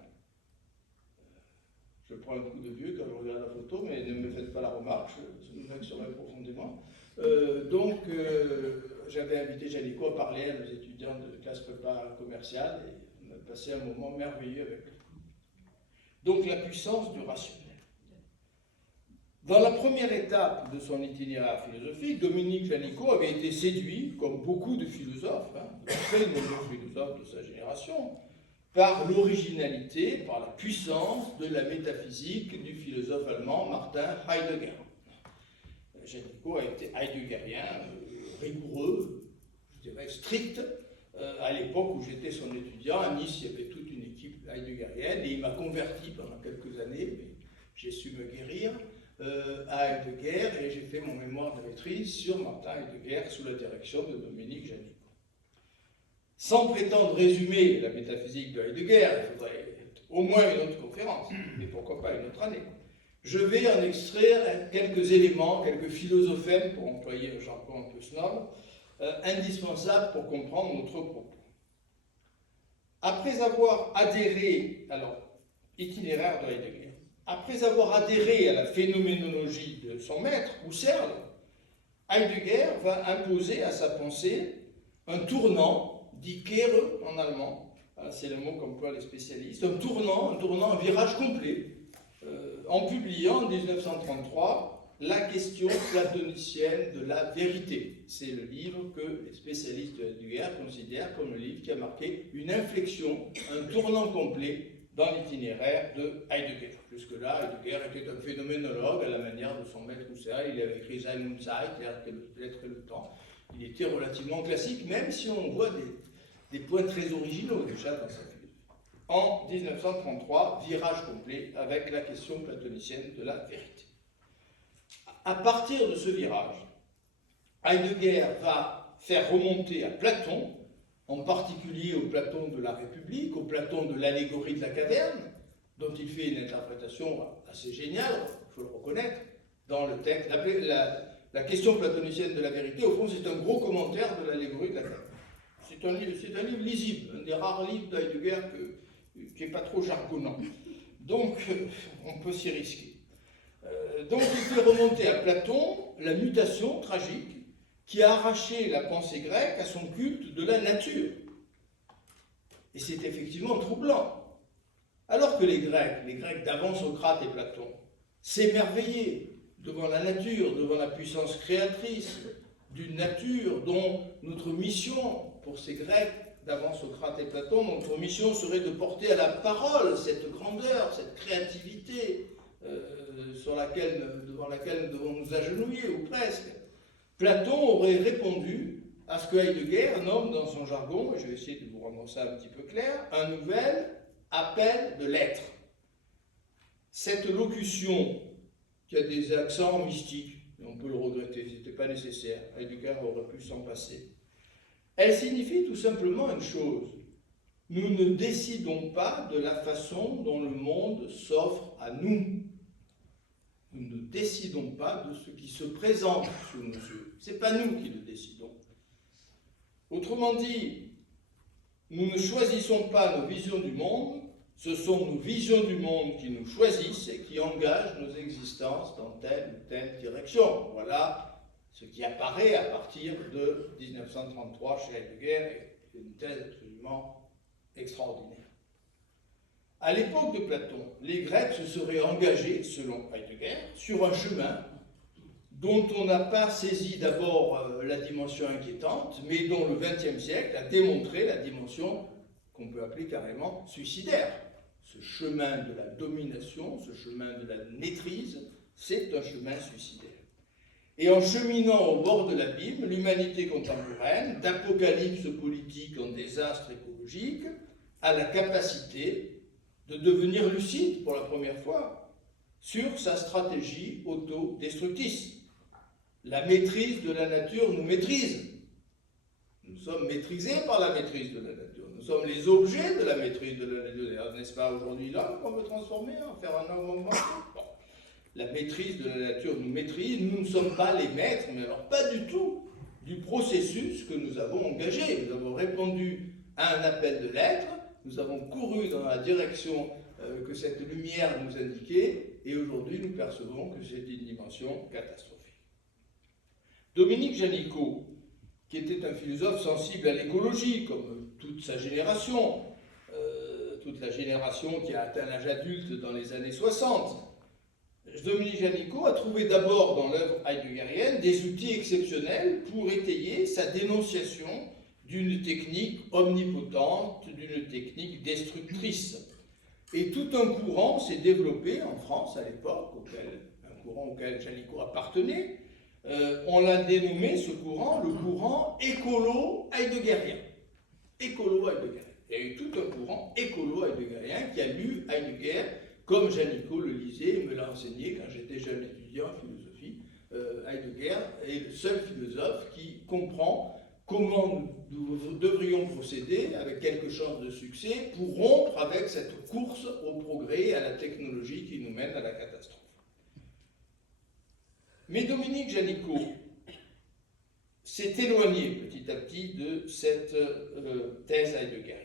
je prends un coup de vieux quand je regarde la photo, mais ne me faites pas la remarque, je me m'inquiéterai profondément. J'avais invité Janicot à parler à nos étudiants de classe prépa commerciale et on a passé un moment merveilleux avec eux. Donc la puissance du rationnel. Dans la première étape de son itinéraire philosophique, Dominique Janicot avait été séduit, comme beaucoup de philosophes, de très nombreux philosophes de sa génération, par l'originalité, par la puissance de la métaphysique du philosophe allemand Martin Heidegger. Janicot a été heideggerien, rigoureux, je dirais strict. À l'époque où j'étais son étudiant, à Nice, il y avait toute une équipe heideggerienne, et il m'a converti pendant quelques années, mais j'ai su me guérir à Heidegger, et j'ai fait mon mémoire de maîtrise sur Martin Heidegger sous la direction de Dominique Janicot. Sans prétendre résumer la métaphysique de Heidegger, il faudrait au moins une autre conférence, mais pourquoi pas une autre année. Je vais en extraire quelques éléments, quelques philosophèmes, pour employer un jargon un peu snob, indispensables pour comprendre notre propos. Après avoir adhéré, alors, itinéraire de Heidegger, après avoir adhéré à la phénoménologie de son maître, Husserl, Heidegger va imposer à sa pensée un tournant, dit Kehre en allemand, c'est le mot qu'emploient les spécialistes, un tournant, un virage complet, en publiant en 1933 La question platonicienne de la vérité. C'est le livre que les spécialistes de Heidegger considèrent comme le livre qui a marqué une inflexion, un tournant complet dans l'itinéraire de Heidegger. Jusque-là, Heidegger était un phénoménologue à la manière de son maître Husserl. Il avait écrit Sein und Zeit, l'être et le temps. Il était relativement classique, même si on voit des points très originaux déjà dans sa philosophie. En 1933, virage complet avec la question platonicienne de la vérité. À partir de ce virage, Heidegger va faire remonter à Platon, en particulier au Platon de la République, au Platon de l'allégorie de la caverne, dont il fait une interprétation assez géniale, il faut le reconnaître, dans le texte. La question platonicienne de la vérité, au fond, c'est un gros commentaire de l'allégorie de la caverne. C'est un livre lisible, un des rares livres d'Heidegger qui n'est pas trop jargonnant. Donc, on peut s'y risquer. Donc, il fait remonter à Platon la mutation tragique qui a arraché la pensée grecque à son culte de la nature. Et c'est effectivement troublant. Alors que les Grecs d'avant Socrate et Platon, s'émerveillaient devant la nature, devant la puissance créatrice d'une nature dont notre mission, pour ces Grecs d'avant Socrate et Platon, notre mission serait de porter à la parole cette grandeur, cette créativité devant laquelle nous devons nous agenouiller, ou presque. Platon aurait répondu à ce que Heidegger nomme dans son jargon, et je vais essayer de vous rendre ça un petit peu clair, un nouvel appel de l'être. Cette locution qui a des accents mystiques, et on peut le regretter, ce n'était pas nécessaire, Heidegger aurait pu s'en passer. Elle signifie tout simplement une chose. Nous ne décidons pas de la façon dont le monde s'offre à nous. Nous ne décidons pas de ce qui se présente sous nos yeux. Ce n'est pas nous qui le décidons. Autrement dit, nous ne choisissons pas nos visions du monde, ce sont nos visions du monde qui nous choisissent et qui engagent nos existences dans telle ou telle direction. Voilà ce qui apparaît à partir de 1933 chez Heidegger et une thèse absolument extraordinaire. À l'époque de Platon, les Grecs se seraient engagés, selon Heidegger, sur un chemin dont on n'a pas saisi d'abord la dimension inquiétante, mais dont le XXe siècle a démontré la dimension qu'on peut appeler carrément suicidaire. Ce chemin de la domination, ce chemin de la maîtrise, c'est un chemin suicidaire. Et en cheminant au bord de l'abîme, l'humanité contemporaine, d'apocalypse politique en désastre, désastre écologique, a la capacité de devenir lucide pour la première fois sur sa stratégie autodestructrice. La maîtrise de la nature nous maîtrise. Nous sommes maîtrisés par la maîtrise de la nature. Nous sommes les objets de la maîtrise de la nature. N'est-ce pas aujourd'hui là qu'on veut transformer, faire un augmentation? Bon. La maîtrise de la nature nous maîtrise. Nous ne sommes pas les maîtres, mais alors pas du tout, du processus que nous avons engagé. Nous avons répondu à un appel de l'être. Nous avons couru dans la direction que cette lumière nous indiquait. Et aujourd'hui, nous percevons que c'est une dimension catastrophique. Dominique Janicot, qui était un philosophe sensible à l'écologie, comme toute sa génération, toute la génération qui a atteint l'âge adulte dans les années 60. Dominique Janicot a trouvé d'abord dans l'œuvre heideggerienne des outils exceptionnels pour étayer sa dénonciation d'une technique omnipotente, d'une technique destructrice. Et tout un courant s'est développé en France à l'époque, un courant auquel Janicot appartenait. On l'a dénommé, ce courant, le courant écolo-heideggerien. Écolo-heideggerien. Il y a eu tout un courant écolo-heideggerien qui a lu Heidegger comme Janicot le lisait et me l'a enseigné quand j'étais jeune étudiant en philosophie. Heidegger est le seul philosophe qui comprend comment nous devrions procéder avec quelque chance de succès pour rompre avec cette course au progrès et à la technologie qui nous mène à la catastrophe. Mais Dominique Janicot s'est éloigné petit à petit de cette thèse heideggerienne.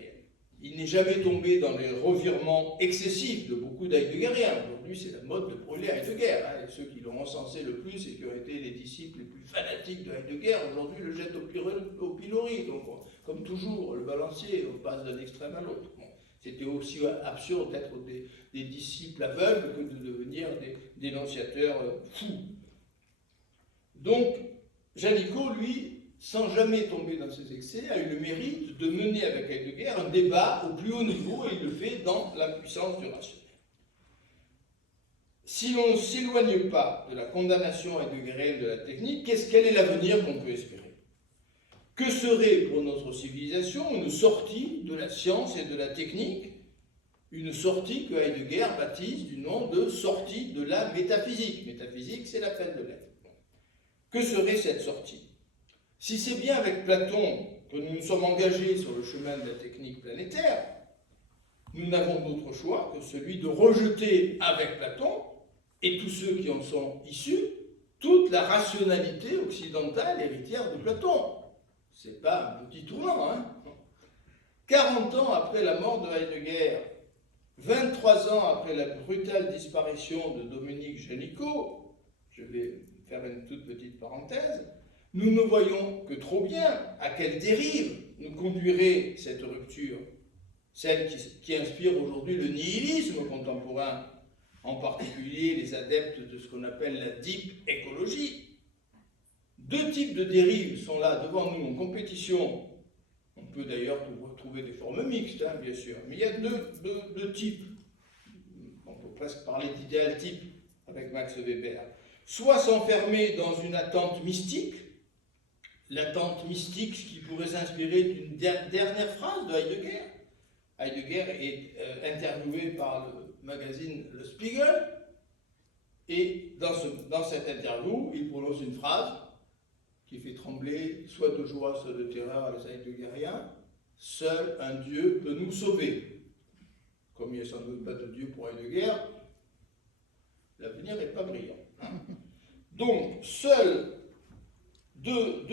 Il n'est jamais tombé dans les revirements excessifs de beaucoup d'Heideggeriens. Aujourd'hui, c'est la mode de brûler Heidegger. Et ceux qui l'ont encensé le plus et qui ont été les disciples les plus fanatiques de Heidegger, aujourd'hui le jettent au pilori. Donc, comme toujours, le balancier, on passe d'un extrême à l'autre. Bon, c'était aussi absurde d'être des disciples aveugles que de devenir des dénonciateurs fous. Donc, Janicot, lui, sans jamais tomber dans ses excès, a eu le mérite de mener avec Heidegger un débat au plus haut niveau, et il le fait dans la puissance du rationnel. Si l'on ne s'éloigne pas de la condamnation heideggerienne de la technique, quel est l'avenir qu'on peut espérer? Que serait pour notre civilisation une sortie de la science et de la technique, une sortie que Heidegger baptise du nom de sortie de la métaphysique? Métaphysique, c'est l'appel de l'être. Que serait cette sortie? Si c'est bien avec Platon que nous nous sommes engagés sur le chemin de la technique planétaire, nous n'avons d'autre choix que celui de rejeter avec Platon et tous ceux qui en sont issus toute la rationalité occidentale héritière de Platon. C'est pas un petit tournant, hein? 40 ans après la mort de Heidegger, 23 ans après la brutale disparition de Dominique Janicot, je vais faire une toute petite parenthèse, nous ne voyons que trop bien à quelle dérive nous conduirait cette rupture, celle qui inspire aujourd'hui le nihilisme contemporain, en particulier les adeptes de ce qu'on appelle la deep écologie. Deux types de dérives sont là devant nous en compétition. On peut d'ailleurs trouver des formes mixtes, hein, bien sûr, mais il y a deux types. On peut presque parler d'idéal type avec Max Weber. Soit s'enfermer dans une attente mystique, l'attente mystique qui pourrait s'inspirer d'une dernière phrase de Heidegger. Heidegger est interviewé par le magazine Le Spiegel, et dans cette interview, il prononce une phrase qui fait trembler soit de joie, soit de terreur les heideggeriens. Seul un Dieu peut nous sauver. Comme il n'y a sans doute pas de Dieu pour Heidegger, l'avenir n'est pas brillant. Donc, seules deux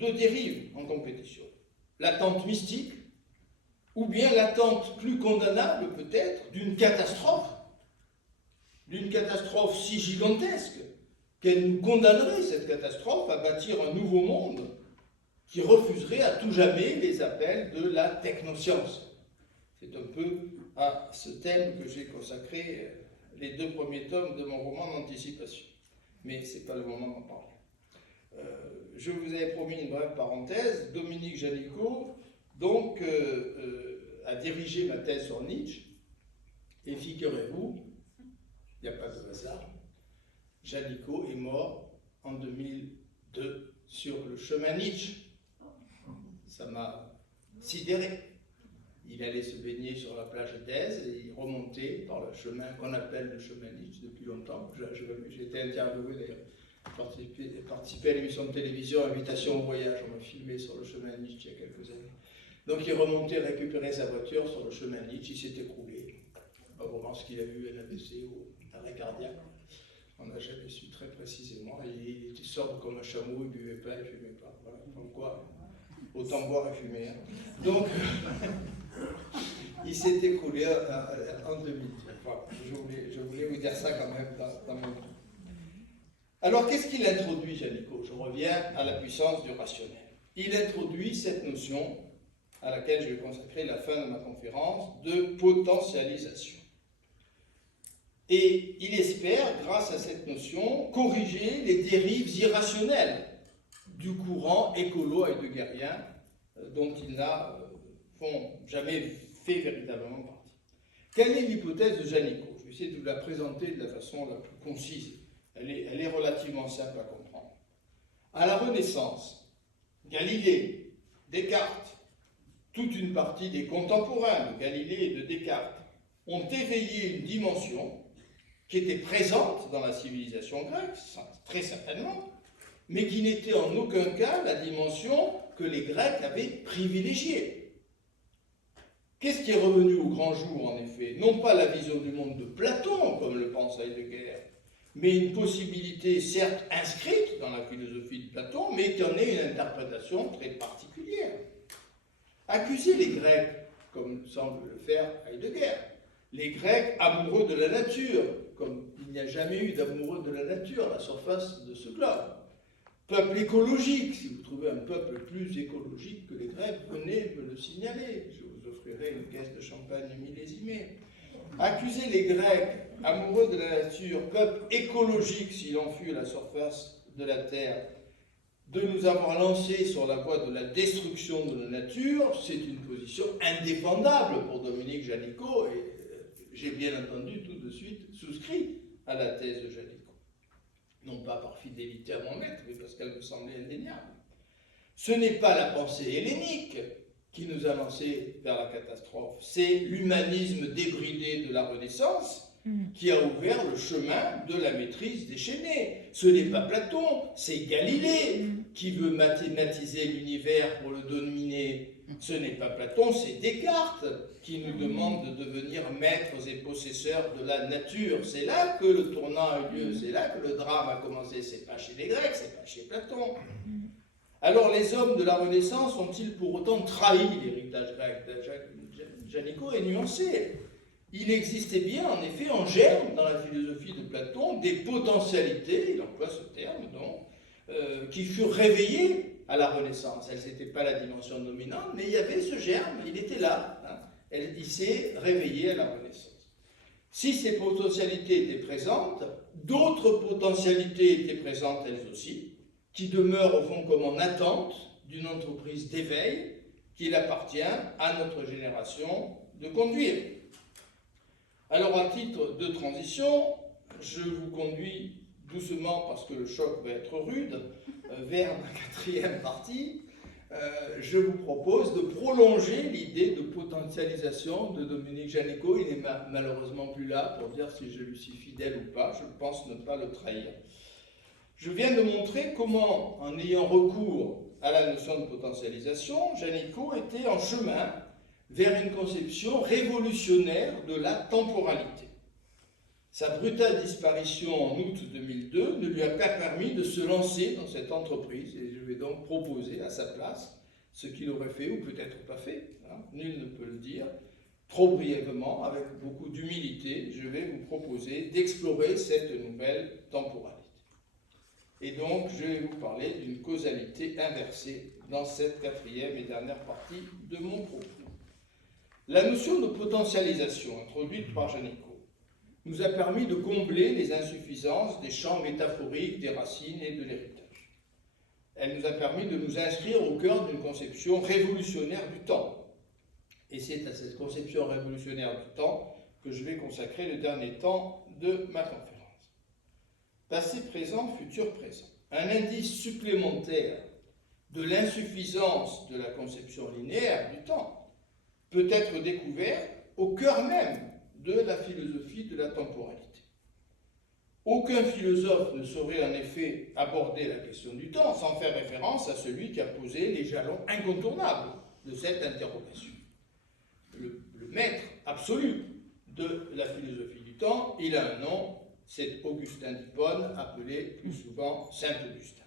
dérives en compétition. L'attente mystique, ou bien l'attente plus condamnable peut-être d'une catastrophe si gigantesque qu'elle nous condamnerait, cette catastrophe, à bâtir un nouveau monde qui refuserait à tout jamais les appels de la technoscience. C'est un peu à ce thème que j'ai consacré les 2 premiers tomes de mon roman d'anticipation. Mais ce n'est pas le moment d'en parler. Je vous avais promis une brève parenthèse. Dominique Janicot, donc, a dirigé ma thèse sur Nietzsche. Et figurez-vous, il n'y a pas de hasard, Janicot est mort en 2002 sur le chemin Nietzsche. Ça m'a sidéré. il allait se baigner sur la plage d'Aise et il remontait par le chemin qu'on appelle le chemin Nietzsche depuis longtemps. J'ai été interviewé d'ailleurs, participé à l'émission de télévision Invitation au voyage, on m'a filmé sur le chemin Nietzsche il y a quelques années. Donc il remontait récupérer sa voiture sur le chemin Nietzsche, il s'est écroulé. On pense qu'il a eu un AVC ou un arrêt cardiaque. On n'a jamais su très précisément. Il était sobre comme un chameau, il ne buvait pas, il ne fumait pas. Voilà. Comme quoi, autant boire et fumer. Hein. Donc, il s'est écroulé en 2010. Voilà. Je voulais vous dire ça quand même dans mon temps. Alors, qu'est-ce qu'il introduit, Janicot? Je reviens à la puissance du rationnel. Il introduit cette notion, à laquelle je vais consacrer la fin de ma conférence, de potentialisation. Et il espère, grâce à cette notion, corriger les dérives irrationnelles du courant écolo-heideggerien dont il n'a jamais fait véritablement partie. Quelle est l'hypothèse de Janicot? Je vais essayer de vous la présenter de la façon la plus concise. Elle est relativement simple à comprendre. À la Renaissance, Galilée, Descartes, toute une partie des contemporains de Galilée et de Descartes ont éveillé une dimension qui était présente dans la civilisation grecque, très certainement, mais qui n'était en aucun cas la dimension que les Grecs avaient privilégiée. Qu'est-ce qui est revenu au grand jour, en effet? Non pas la vision du monde de Platon, comme le pense Heidegger, mais une possibilité certes inscrite dans la philosophie de Platon, mais qui en est une interprétation très particulière. Accuser les Grecs, comme semble le faire Heidegger, les Grecs amoureux de la nature, comme il n'y a jamais eu d'amoureux de la nature à la surface de ce globe. Peuple écologique, si vous trouvez un peuple plus écologique que les Grecs, venez me le signaler, je vous offrirai une caisse de champagne millésimée. Accuser les Grecs amoureux de la nature, peuple écologique s'il en fut à la surface de la Terre, de nous avoir lancés sur la voie de la destruction de la nature, c'est une position indéfendable pour Dominique Janicot, et j'ai bien entendu tout de suite souscrit à la thèse de Janicot. Non pas par fidélité à mon maître, mais parce qu'elle me semblait indéniable. Ce n'est pas la pensée hellénique qui nous a lancés vers la catastrophe, c'est l'humanisme débridé de la Renaissance qui a ouvert le chemin de la maîtrise déchaînée. Ce n'est pas Platon, c'est Galilée qui veut mathématiser l'univers pour le dominer. Ce n'est pas Platon, c'est Descartes qui nous demande de devenir maîtres et possesseurs de la nature. C'est là que le tournant a eu lieu, c'est là que le drame a commencé. C'est pas chez les Grecs, c'est pas chez Platon. Alors les hommes de la Renaissance ont-ils pour autant trahi l'héritage grec? Janicot est nuancé. Il existait bien, en effet, en germe, dans la philosophie de Platon, des potentialités, il emploie ce terme, donc, qui furent réveillées à la Renaissance. Elles n'étaient pas la dimension dominante, mais il y avait ce germe, il était là. Hein. Il s'est réveillé à la Renaissance. Si ces potentialités étaient présentes, d'autres potentialités étaient présentes elles aussi, qui demeurent au fond comme en attente d'une entreprise d'éveil qu'il appartient à notre génération de conduire. Alors, à titre de transition, je vous conduis doucement, parce que le choc va être rude, vers ma quatrième partie. Je vous propose de prolonger l'idée de potentialisation de Dominique Janicot. Il n'est malheureusement plus là pour dire si je lui suis fidèle ou pas. Je pense ne pas le trahir. Je viens de montrer comment, en ayant recours à la notion de potentialisation, Janicot était en chemin vers une conception révolutionnaire de la temporalité. Sa brutale disparition en août 2002 ne lui a pas permis de se lancer dans cette entreprise, et je vais donc proposer à sa place ce qu'il aurait fait ou peut-être pas fait, hein, nul ne peut le dire. Trop brièvement, avec beaucoup d'humilité, je vais vous proposer d'explorer cette nouvelle temporalité. Et donc, je vais vous parler d'une causalité inversée dans cette quatrième et dernière partie de mon propos. La notion de potentialisation, introduite par Janicot, nous a permis de combler les insuffisances des champs métaphoriques des racines et de l'héritage. Elle nous a permis de nous inscrire au cœur d'une conception révolutionnaire du temps. Et c'est à cette conception révolutionnaire du temps que je vais consacrer le dernier temps de ma conférence. Passé, présent, futur, présent. Un indice supplémentaire de l'insuffisance de la conception linéaire du temps peut être découvert au cœur même de la philosophie de la temporalité. Aucun philosophe ne saurait en effet aborder la question du temps sans faire référence à celui qui a posé les jalons incontournables de cette interrogation. Le maître absolu de la philosophie du temps, il a un nom, c'est Augustin d'Hippone, appelé plus souvent Saint-Augustin.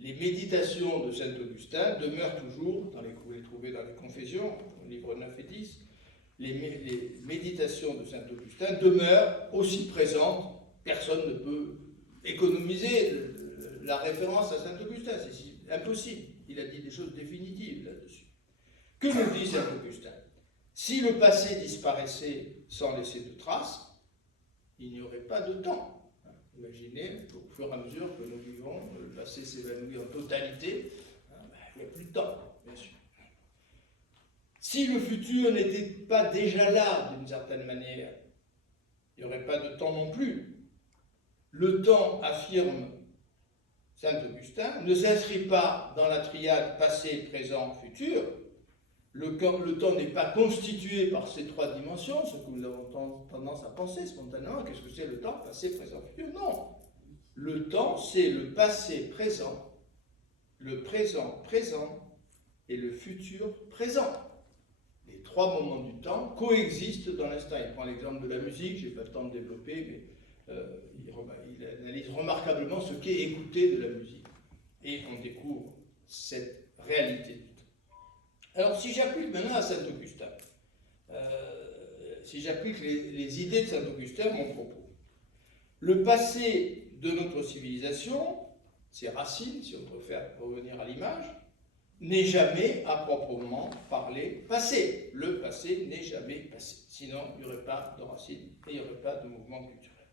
Les méditations de Saint-Augustin demeurent toujours, vous les trouvez dans les Confessions, livres 9 et 10, les méditations de Saint-Augustin demeurent aussi présentes. Personne ne peut économiser la référence à Saint-Augustin, c'est impossible. Il a dit des choses définitives là-dessus. Que nous dit Saint-Augustin? Si le passé disparaissait sans laisser de traces, il n'y aurait pas de temps. Imaginez, au fur et à mesure que nous vivons, le passé s'évanouit en totalité, il n'y a plus de temps, bien sûr. Si le futur n'était pas déjà là, d'une certaine manière, il n'y aurait pas de temps non plus. Le temps, affirme Saint-Augustin, ne s'inscrit pas dans la triade passé, présent, futur. Le temps n'est pas constitué par ces trois dimensions, ce que nous avons tendance à penser spontanément. Qu'est-ce que c'est le temps, passé, présent, futur? Non. Le temps, c'est le passé présent, le présent présent et le futur présent. Les trois moments du temps coexistent dans l'instant. Il prend l'exemple de la musique, je n'ai pas le temps de développer, mais il analyse remarquablement ce qu'est écouter de la musique. Et on découvre cette réalité du temps. Alors, si j'applique maintenant à Saint-Augustin, si j'applique les idées de Saint-Augustin à mon propos, le passé de notre civilisation, ses racines, si on préfère revenir à l'image, n'est jamais à proprement parler passé. Le passé n'est jamais passé. Sinon, il n'y aurait pas de racines et il n'y aurait pas de mouvement culturel.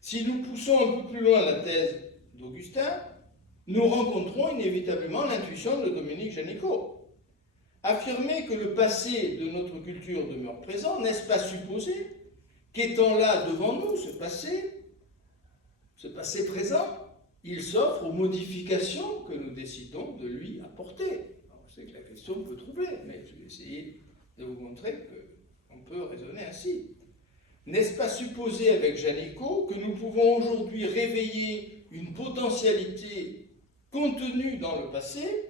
Si nous poussons un peu plus loin la thèse d'Augustin, nous rencontrons inévitablement l'intuition de Dominique Janicot. Affirmer que le passé de notre culture demeure présent, n'est-ce pas supposer qu'étant là devant nous, ce passé présent, il s'offre aux modifications que nous décidons de lui apporter? Alors, je sais que la question peut troubler, mais je vais essayer de vous montrer qu'on peut raisonner ainsi. N'est-ce pas supposer avec Janicot que nous pouvons aujourd'hui réveiller une potentialité contenue dans le passé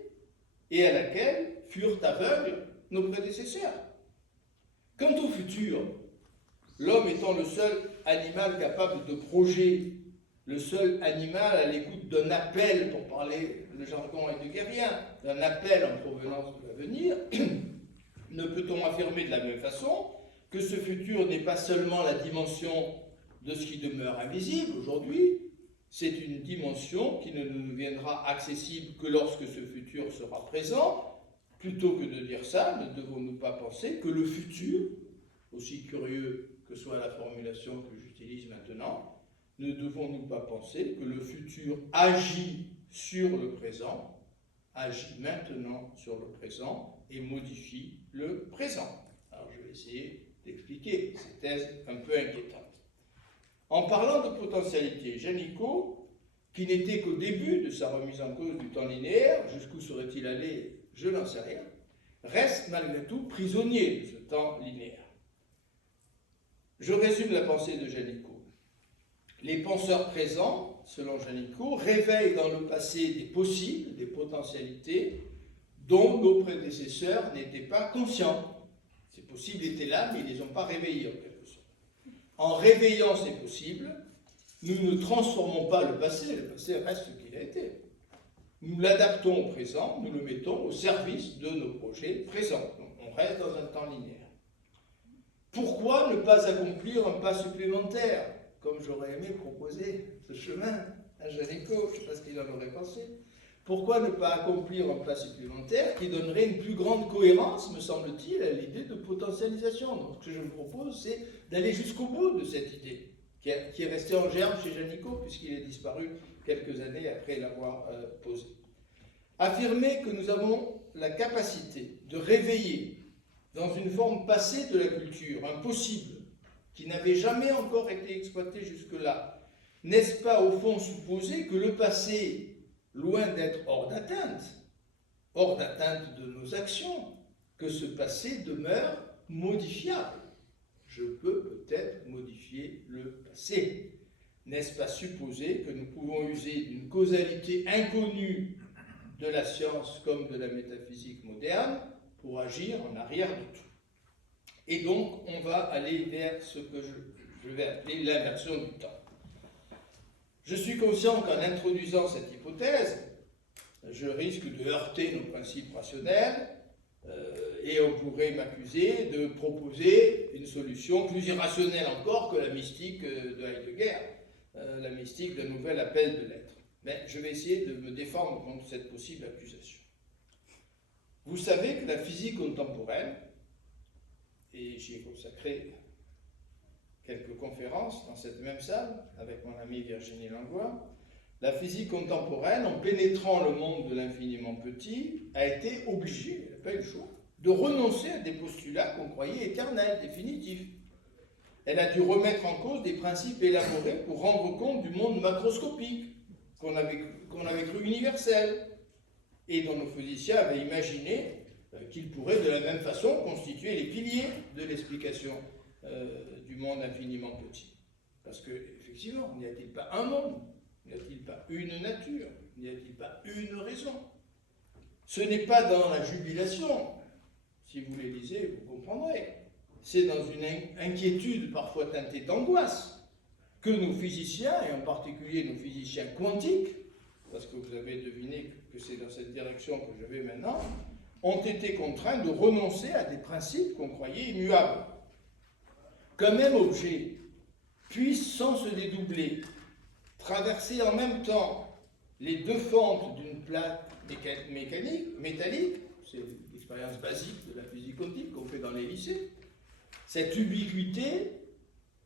et à laquelle furent aveugles nos prédécesseurs? Quant au futur, l'homme étant le seul animal capable de projet, le seul animal à l'écoute d'un appel, pour parler le jargon heideggérien, d'un appel en provenance de l'avenir, ne peut-on affirmer de la même façon que ce futur n'est pas seulement la dimension de ce qui demeure invisible aujourd'hui, c'est une dimension qui ne nous deviendra accessible que lorsque ce futur sera présent. Plutôt que de dire ça, ne devons-nous pas penser que le futur, aussi curieux que soit la formulation que j'utilise maintenant, ne devons-nous pas penser que le futur agit sur le présent, agit maintenant sur le présent et modifie le présent? Alors je vais essayer d'expliquer ces thèses un peu inquiétantes. En parlant de potentialité, Janicot, qui n'était qu'au début de sa remise en cause du temps linéaire, jusqu'où serait-il allé, je n'en sais rien, reste malgré tout prisonnier de ce temps linéaire. Je résume la pensée de Janicot. Les penseurs présents, selon Janicot, réveillent dans le passé des possibles, des potentialités dont nos prédécesseurs n'étaient pas conscients. Ces possibles étaient là, mais ils ne les ont pas réveillés en quelque sorte. En réveillant ces possibles, nous ne transformons pas le passé reste ce qu'il a été. Nous l'adaptons au présent, nous le mettons au service de nos projets présents. Donc, on reste dans un temps linéaire. Pourquoi ne pas accomplir un pas supplémentaire, comme j'aurais aimé proposer ce chemin à Janicot? Je ne sais pas ce qu'il en aurait pensé. Pourquoi ne pas accomplir un pas supplémentaire qui donnerait une plus grande cohérence, me semble-t-il, à l'idée de potentialisation? Donc, ce que je vous propose, c'est d'aller jusqu'au bout de cette idée, qui est restée en germe chez Janicot, puisqu'il est disparu quelques années après l'avoir posée. Affirmer que nous avons la capacité de réveiller dans une forme passée de la culture un possible qui n'avait jamais encore été exploité jusque-là, n'est-ce pas au fond supposer que le passé, loin d'être hors d'atteinte de nos actions, que ce passé demeure modifiable. Je peux peut-être modifier le passé. N'est-ce pas supposer que nous pouvons user d'une causalité inconnue de la science comme de la métaphysique moderne pour agir en arrière de tout? Et donc, on va aller vers ce que je vais appeler l'inversion du temps. Je suis conscient qu'en introduisant cette hypothèse, je risque de heurter nos principes rationnels et on pourrait m'accuser de proposer une solution plus irrationnelle encore que la mystique de Heidegger, la mystique d'un nouvel appel de l'être. Mais je vais essayer de me défendre contre cette possible accusation. Vous savez que la physique contemporaine, et j'y ai consacré quelques conférences dans cette même salle avec mon amie Virginie Langlois, la physique contemporaine, en pénétrant le monde de l'infiniment petit, a été obligée, elle n'a pas eu le choix, de renoncer à des postulats qu'on croyait éternels, définitifs. Elle a dû remettre en cause des principes élaborés pour rendre compte du monde macroscopique qu'on avait cru universel et dont nos physiciens avaient imaginé qu'il pourrait de la même façon constituer les piliers de l'explication du monde infiniment petit. Parce que, effectivement, n'y a-t-il pas un monde? N'y a-t-il pas une nature? N'y a-t-il pas une raison? Ce n'est pas dans la jubilation, si vous les lisez, vous comprendrez. C'est dans une inquiétude parfois teintée d'angoisse que nos physiciens, et en particulier nos physiciens quantiques, parce que vous avez deviné que c'est dans cette direction que je vais maintenant, ont été contraints de renoncer à des principes qu'on croyait immuables. Qu'un même objet puisse, sans se dédoubler, traverser en même temps les deux fentes d'une plaque métallique, c'est l'expérience basique de la physique quantique qu'on fait dans les lycées, cette ubiquité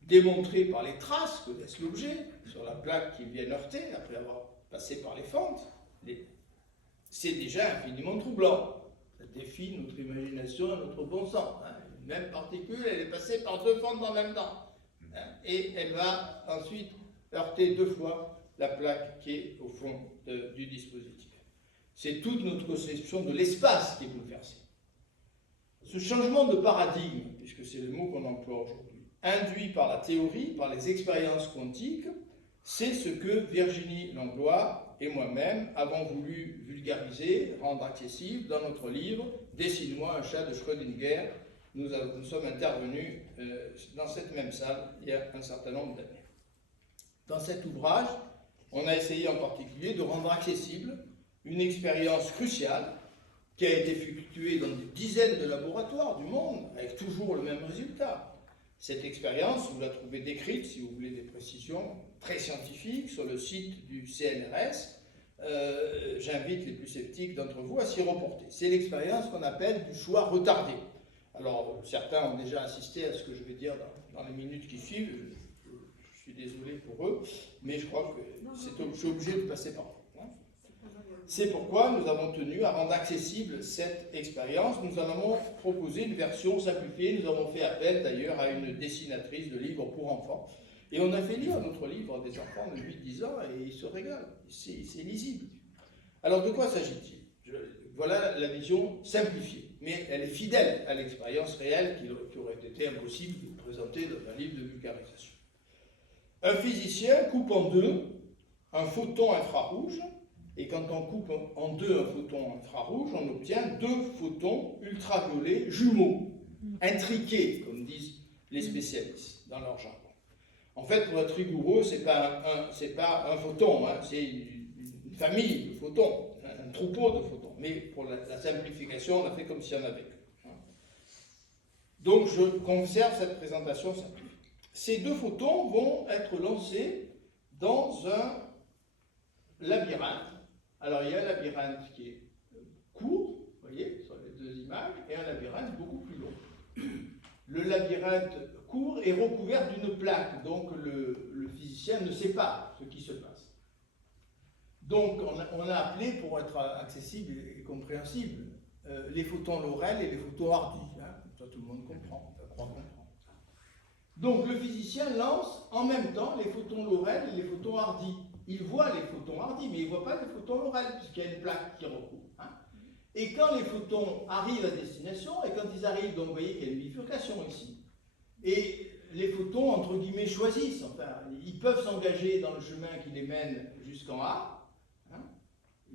démontrée par les traces que laisse l'objet sur la plaque qui vient heurter après avoir passé par les fentes, c'est déjà infiniment troublant. Ça défie notre imagination et notre bon sens. Une même particule, elle est passée par deux fentes en même temps. Et elle va ensuite heurter deux fois la plaque qui est au fond du dispositif. C'est toute notre conception de l'espace qui est bouleversée. Ce changement de paradigme, puisque c'est le mot qu'on emploie aujourd'hui, induit par la théorie, par les expériences quantiques, c'est ce que Virginie Langlois et moi-même avons voulu vulgariser, rendre accessible dans notre livre « Dessine-moi un chat de Schrödinger ». Nous sommes intervenus dans cette même salle il y a un certain nombre d'années. Dans cet ouvrage, on a essayé en particulier de rendre accessible une expérience cruciale qui a été effectuée dans des dizaines de laboratoires du monde, avec toujours le même résultat. Cette expérience, vous la trouvez décrite, si vous voulez des précisions, très scientifiques, sur le site du CNRS. J'invite les plus sceptiques d'entre vous à s'y reporter. C'est l'expérience qu'on appelle du choix retardé. Alors, certains ont déjà assisté à ce que je vais dire dans les minutes qui suivent. Je suis désolé pour eux, mais je crois que je suis obligé de passer par là. C'est pourquoi nous avons tenu à rendre accessible cette expérience. Nous en avons proposé une version simplifiée. Nous avons fait appel d'ailleurs à une dessinatrice de livres pour enfants. Et on a fait lire notre livre à des enfants de 8-10 ans et ils se régalent. C'est lisible. Alors de quoi s'agit-il? Voilà la vision simplifiée. Mais elle est fidèle à l'expérience réelle qui aurait été impossible de présenter dans un livre de vulgarisation. Un physicien coupe en deux un photon infrarouge. Et quand on coupe en deux un photon infrarouge, on obtient deux photons ultraviolets jumeaux, intriqués, comme disent les spécialistes dans leur jargon. En fait, pour être rigoureux, ce n'est pas un photon, c'est une famille de photons, un troupeau de photons. Mais pour la simplification, on a fait comme s'il y en avait qu'un. Donc, je conserve cette présentation simplifiée. Ces deux photons vont être lancés dans un labyrinthe. Alors, il y a un labyrinthe qui est court, vous voyez, sur les deux images, et un labyrinthe beaucoup plus long. Le labyrinthe court est recouvert d'une plaque, donc le physicien ne sait pas ce qui se passe. Donc, on a appelé, pour être accessible et compréhensible, les photons Lorentz et les photons Hardy. Comme ça, tout le monde comprend, on croit comprendre. Donc, le physicien lance en même temps les photons Lorentz et les photons Hardy. Il voit les photons Hardy, mais il ne voit pas les photons Lorentz, puisqu'il y a une plaque qui recouvre. Et quand les photons arrivent à destination, et quand ils arrivent, donc vous voyez qu'il y a une bifurcation ici, et les photons, entre guillemets, choisissent, enfin, ils peuvent s'engager dans le chemin qui les mène jusqu'en A, hein.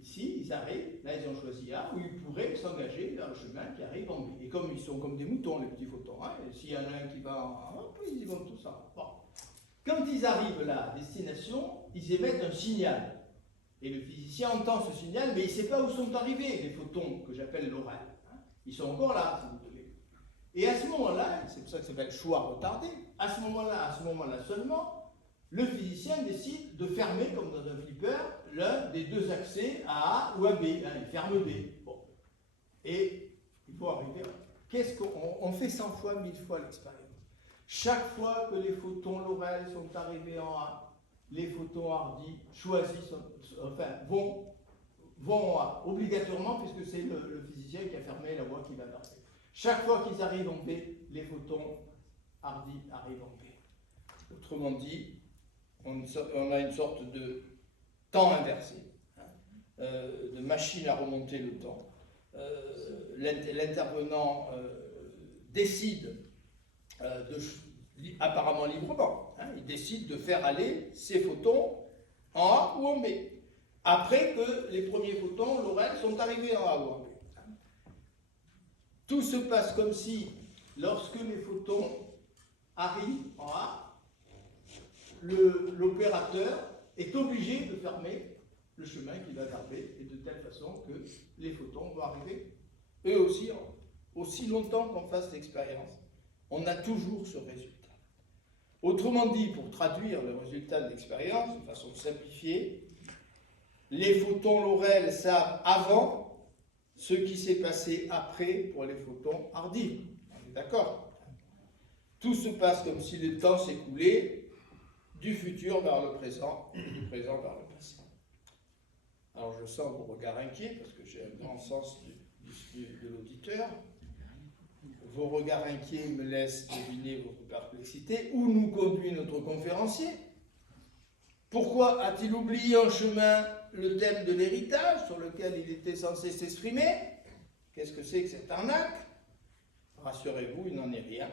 Ici, ils arrivent, là ils ont choisi A, ou ils pourraient s'engager vers le chemin qui arrive en B. Et comme ils sont comme des moutons, les petits photons, hein, et s'il y en a un qui va en A, ils y vont tous en A. Bon. Quand ils arrivent là, à destination, ils émettent un signal. Et le physicien entend ce signal, mais il ne sait pas où sont arrivés les photons que j'appelle l'oral. Hein. Ils sont encore là, si vous voulez. Et à ce moment-là, c'est pour ça que ça s'appelle choix retardé, à ce moment-là seulement, le physicien décide de fermer, comme dans un flipper, l'un des deux accès à A ou à B. Hein, il ferme B. Bon. Et il faut arriver. Qu'est-ce qu'on fait 100 fois, 1000 fois l'expérience. Chaque fois que les photons Lorentz sont arrivés en A, les photons Hardy choisissent, vont en A, obligatoirement, puisque c'est le physicien qui a fermé la voie qui va vers B. Chaque fois qu'ils arrivent en B, les photons Hardy arrivent en B. Autrement dit, on a une sorte de temps inversé, hein, de machine à remonter le temps. L'intervenant décide apparemment librement, hein, il décide de faire aller ses photons en A ou en B, après que les premiers photons, Lorentz, sont arrivés en A ou en B. Tout se passe comme si, lorsque les photons arrivent en A, l'opérateur est obligé de fermer le chemin qui va vers B, et de telle façon que les photons vont arriver eux aussi, aussi longtemps qu'on fasse l'expérience. On a toujours ce résultat. Autrement dit, pour traduire le résultat de l'expérience de façon simplifiée, les photons Lorentz savent avant ce qui s'est passé après pour les photons Hardy. On est d'accord? Tout se passe comme si le temps s'écoulait du futur vers le présent et du présent vers le passé. Alors je sens vos regards inquiets parce que j'ai un grand sens de l'auditeur. Vos regards inquiets me laissent deviner votre perplexité. Où nous conduit notre conférencier? Pourquoi a-t-il oublié en chemin le thème de l'héritage sur lequel il était censé s'exprimer? Qu'est-ce que c'est que cette arnaque? Rassurez-vous, il n'en est rien.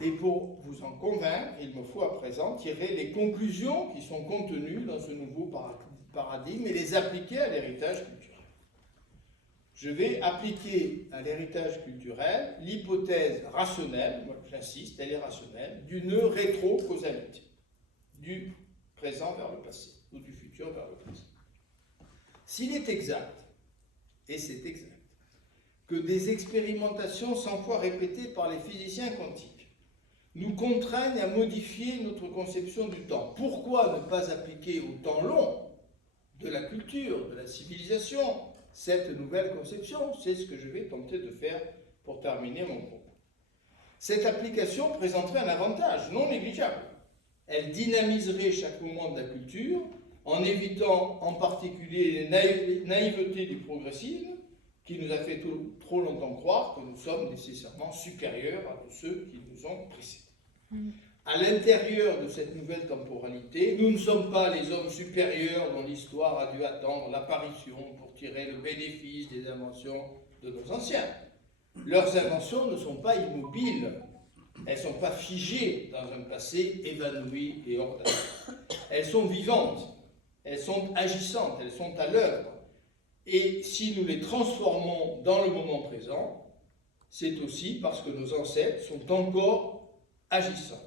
Et pour vous en convaincre, il me faut à présent tirer les conclusions qui sont contenues dans ce nouveau paradigme et les appliquer à l'héritage culturel. Je vais appliquer à l'héritage culturel l'hypothèse rationnelle, moi j'insiste, elle est rationnelle, d'une rétro-causalité, du présent vers le passé, ou du futur vers le présent. S'il est exact, et c'est exact, que des expérimentations 100 fois répétées par les physiciens quantiques nous contraignent à modifier notre conception du temps, pourquoi ne pas appliquer au temps long de la culture, de la civilisation, cette nouvelle conception? C'est ce que je vais tenter de faire pour terminer mon propos. Cette application présenterait un avantage non négligeable. Elle dynamiserait chaque moment de la culture en évitant en particulier les naïvetés du progressisme qui nous a fait trop longtemps croire que nous sommes nécessairement supérieurs à tous ceux qui nous ont précédés. À l'intérieur de cette nouvelle temporalité, nous ne sommes pas les hommes supérieurs dont l'histoire a dû attendre l'apparition pour tirer le bénéfice des inventions de nos anciens. Leurs inventions ne sont pas immobiles, elles ne sont pas figées dans un passé évanoui et hors d'âge. Elles sont vivantes, elles sont agissantes, elles sont à l'œuvre. Et si nous les transformons dans le moment présent, c'est aussi parce que nos ancêtres sont encore agissants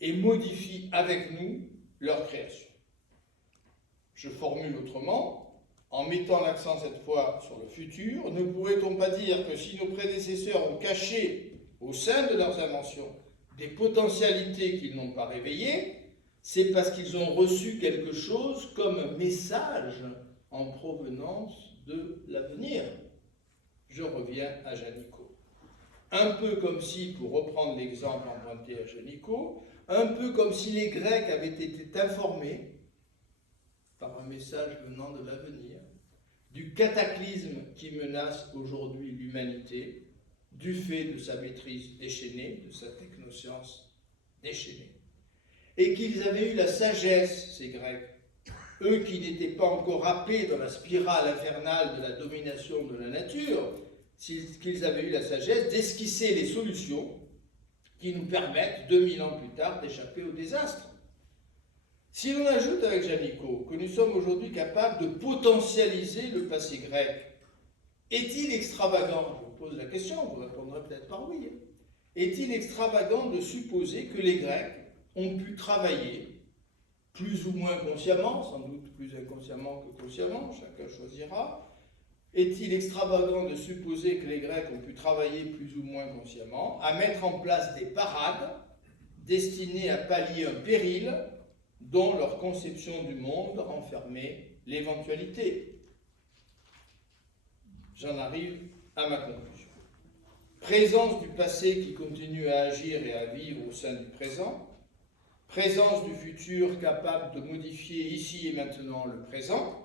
et modifient avec nous leur création. Je formule autrement, en mettant l'accent cette fois sur le futur, ne pourrait-on pas dire que si nos prédécesseurs ont caché au sein de leurs inventions des potentialités qu'ils n'ont pas réveillées, c'est parce qu'ils ont reçu quelque chose comme un message en provenance de l'avenir? Je reviens à Janicot. Un peu comme si, pour reprendre l'exemple emprunté à Janicot, un peu comme si les Grecs avaient été informés, par un message venant de l'avenir, du cataclysme qui menace aujourd'hui l'humanité, du fait de sa maîtrise déchaînée, de sa technoscience déchaînée, et qu'ils avaient eu la sagesse, ces Grecs, eux qui n'étaient pas encore happés dans la spirale infernale de la domination de la nature, qu'ils avaient eu la sagesse d'esquisser les solutions qui nous permettent, 2000 ans plus tard, d'échapper au désastre. Si l'on ajoute avec Janicot que nous sommes aujourd'hui capables de potentialiser le passé grec, est-il extravagant, je vous pose la question, vous répondrez peut-être par oui, est-il extravagant de supposer que les Grecs ont pu travailler, plus ou moins consciemment, sans doute plus inconsciemment que consciemment, chacun choisira, est-il extravagant de supposer que les Grecs ont pu travailler plus ou moins consciemment à mettre en place des parades destinées à pallier un péril dont leur conception du monde renfermait l'éventualité? J'en arrive à ma conclusion. Présence du passé qui continue à agir et à vivre au sein du présent, présence du futur capable de modifier ici et maintenant le présent,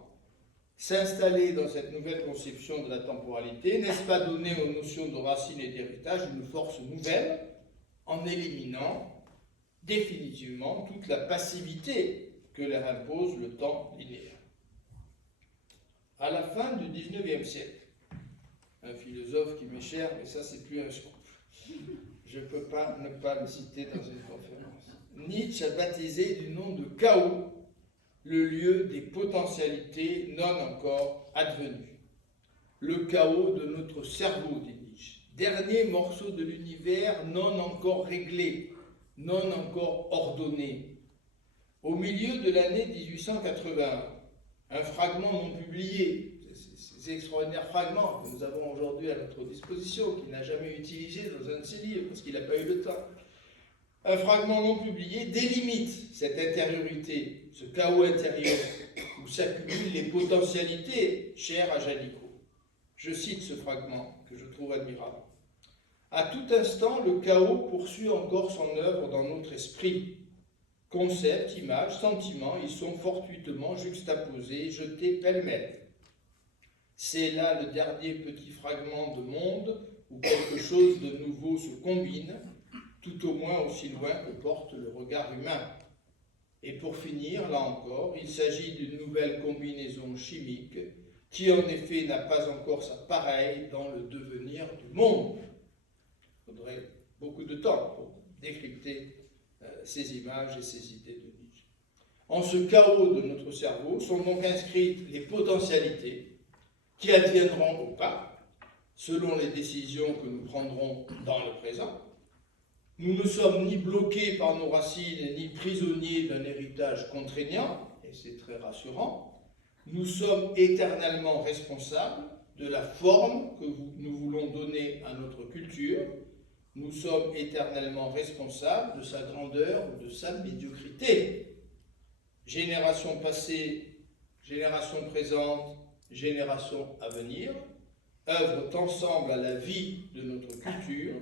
s'installer dans cette nouvelle conception de la temporalité, n'est-ce pas donner aux notions de racines et d'héritage une force nouvelle en éliminant définitivement toute la passivité que leur impose le temps linéaire? À la fin du XIXe siècle, un philosophe qui m'est cher, mais ça c'est plus un scoop, je ne peux pas ne pas le citer dans une conférence, Nietzsche a baptisé du nom de chaos le lieu des potentialités non encore advenues. Le chaos de notre cerveau, dit Nietzsche, dernier morceau de l'univers non encore réglé, non encore ordonné. Au milieu de l'année 1881, un fragment non publié, ces extraordinaires fragments que nous avons aujourd'hui à notre disposition, qu'il n'a jamais utilisé dans un de ses livres, parce qu'il n'a pas eu le temps, un fragment non publié délimite cette intériorité, ce chaos intérieur, où s'accumulent les potentialités chères à Janicot. Je cite ce fragment que je trouve admirable. À tout instant, le chaos poursuit encore son œuvre dans notre esprit. Concepts, images, sentiments y sont fortuitement juxtaposés, jetés pêle-mêle. C'est là le dernier petit fragment de monde où quelque chose de nouveau se combine, tout au moins aussi loin que porte le regard humain. Et pour finir, là encore, il s'agit d'une nouvelle combinaison chimique qui en effet n'a pas encore sa pareille dans le devenir du monde. Il faudrait beaucoup de temps pour décrypter ces images et ces idées de Nietzsche. En ce chaos de notre cerveau sont donc inscrites les potentialités qui adviendront ou pas, selon les décisions que nous prendrons dans le présent. Nous ne sommes ni bloqués par nos racines, ni prisonniers d'un héritage contraignant, et c'est très rassurant. Nous sommes éternellement responsables de la forme que nous voulons donner à notre culture. Nous sommes éternellement responsables de sa grandeur ou de sa médiocrité. Génération passée, génération présente, génération à venir, œuvrent ensemble à la vie de notre culture,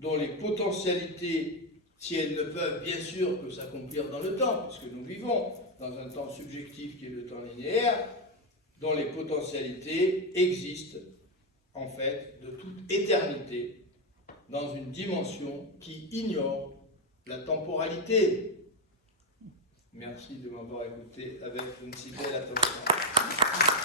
dont les potentialités, si elles ne peuvent bien sûr que s'accomplir dans le temps, puisque nous vivons dans un temps subjectif qui est le temps linéaire, dont les potentialités existent en fait de toute éternité dans une dimension qui ignore la temporalité. Merci de m'avoir écouté avec une si belle attention.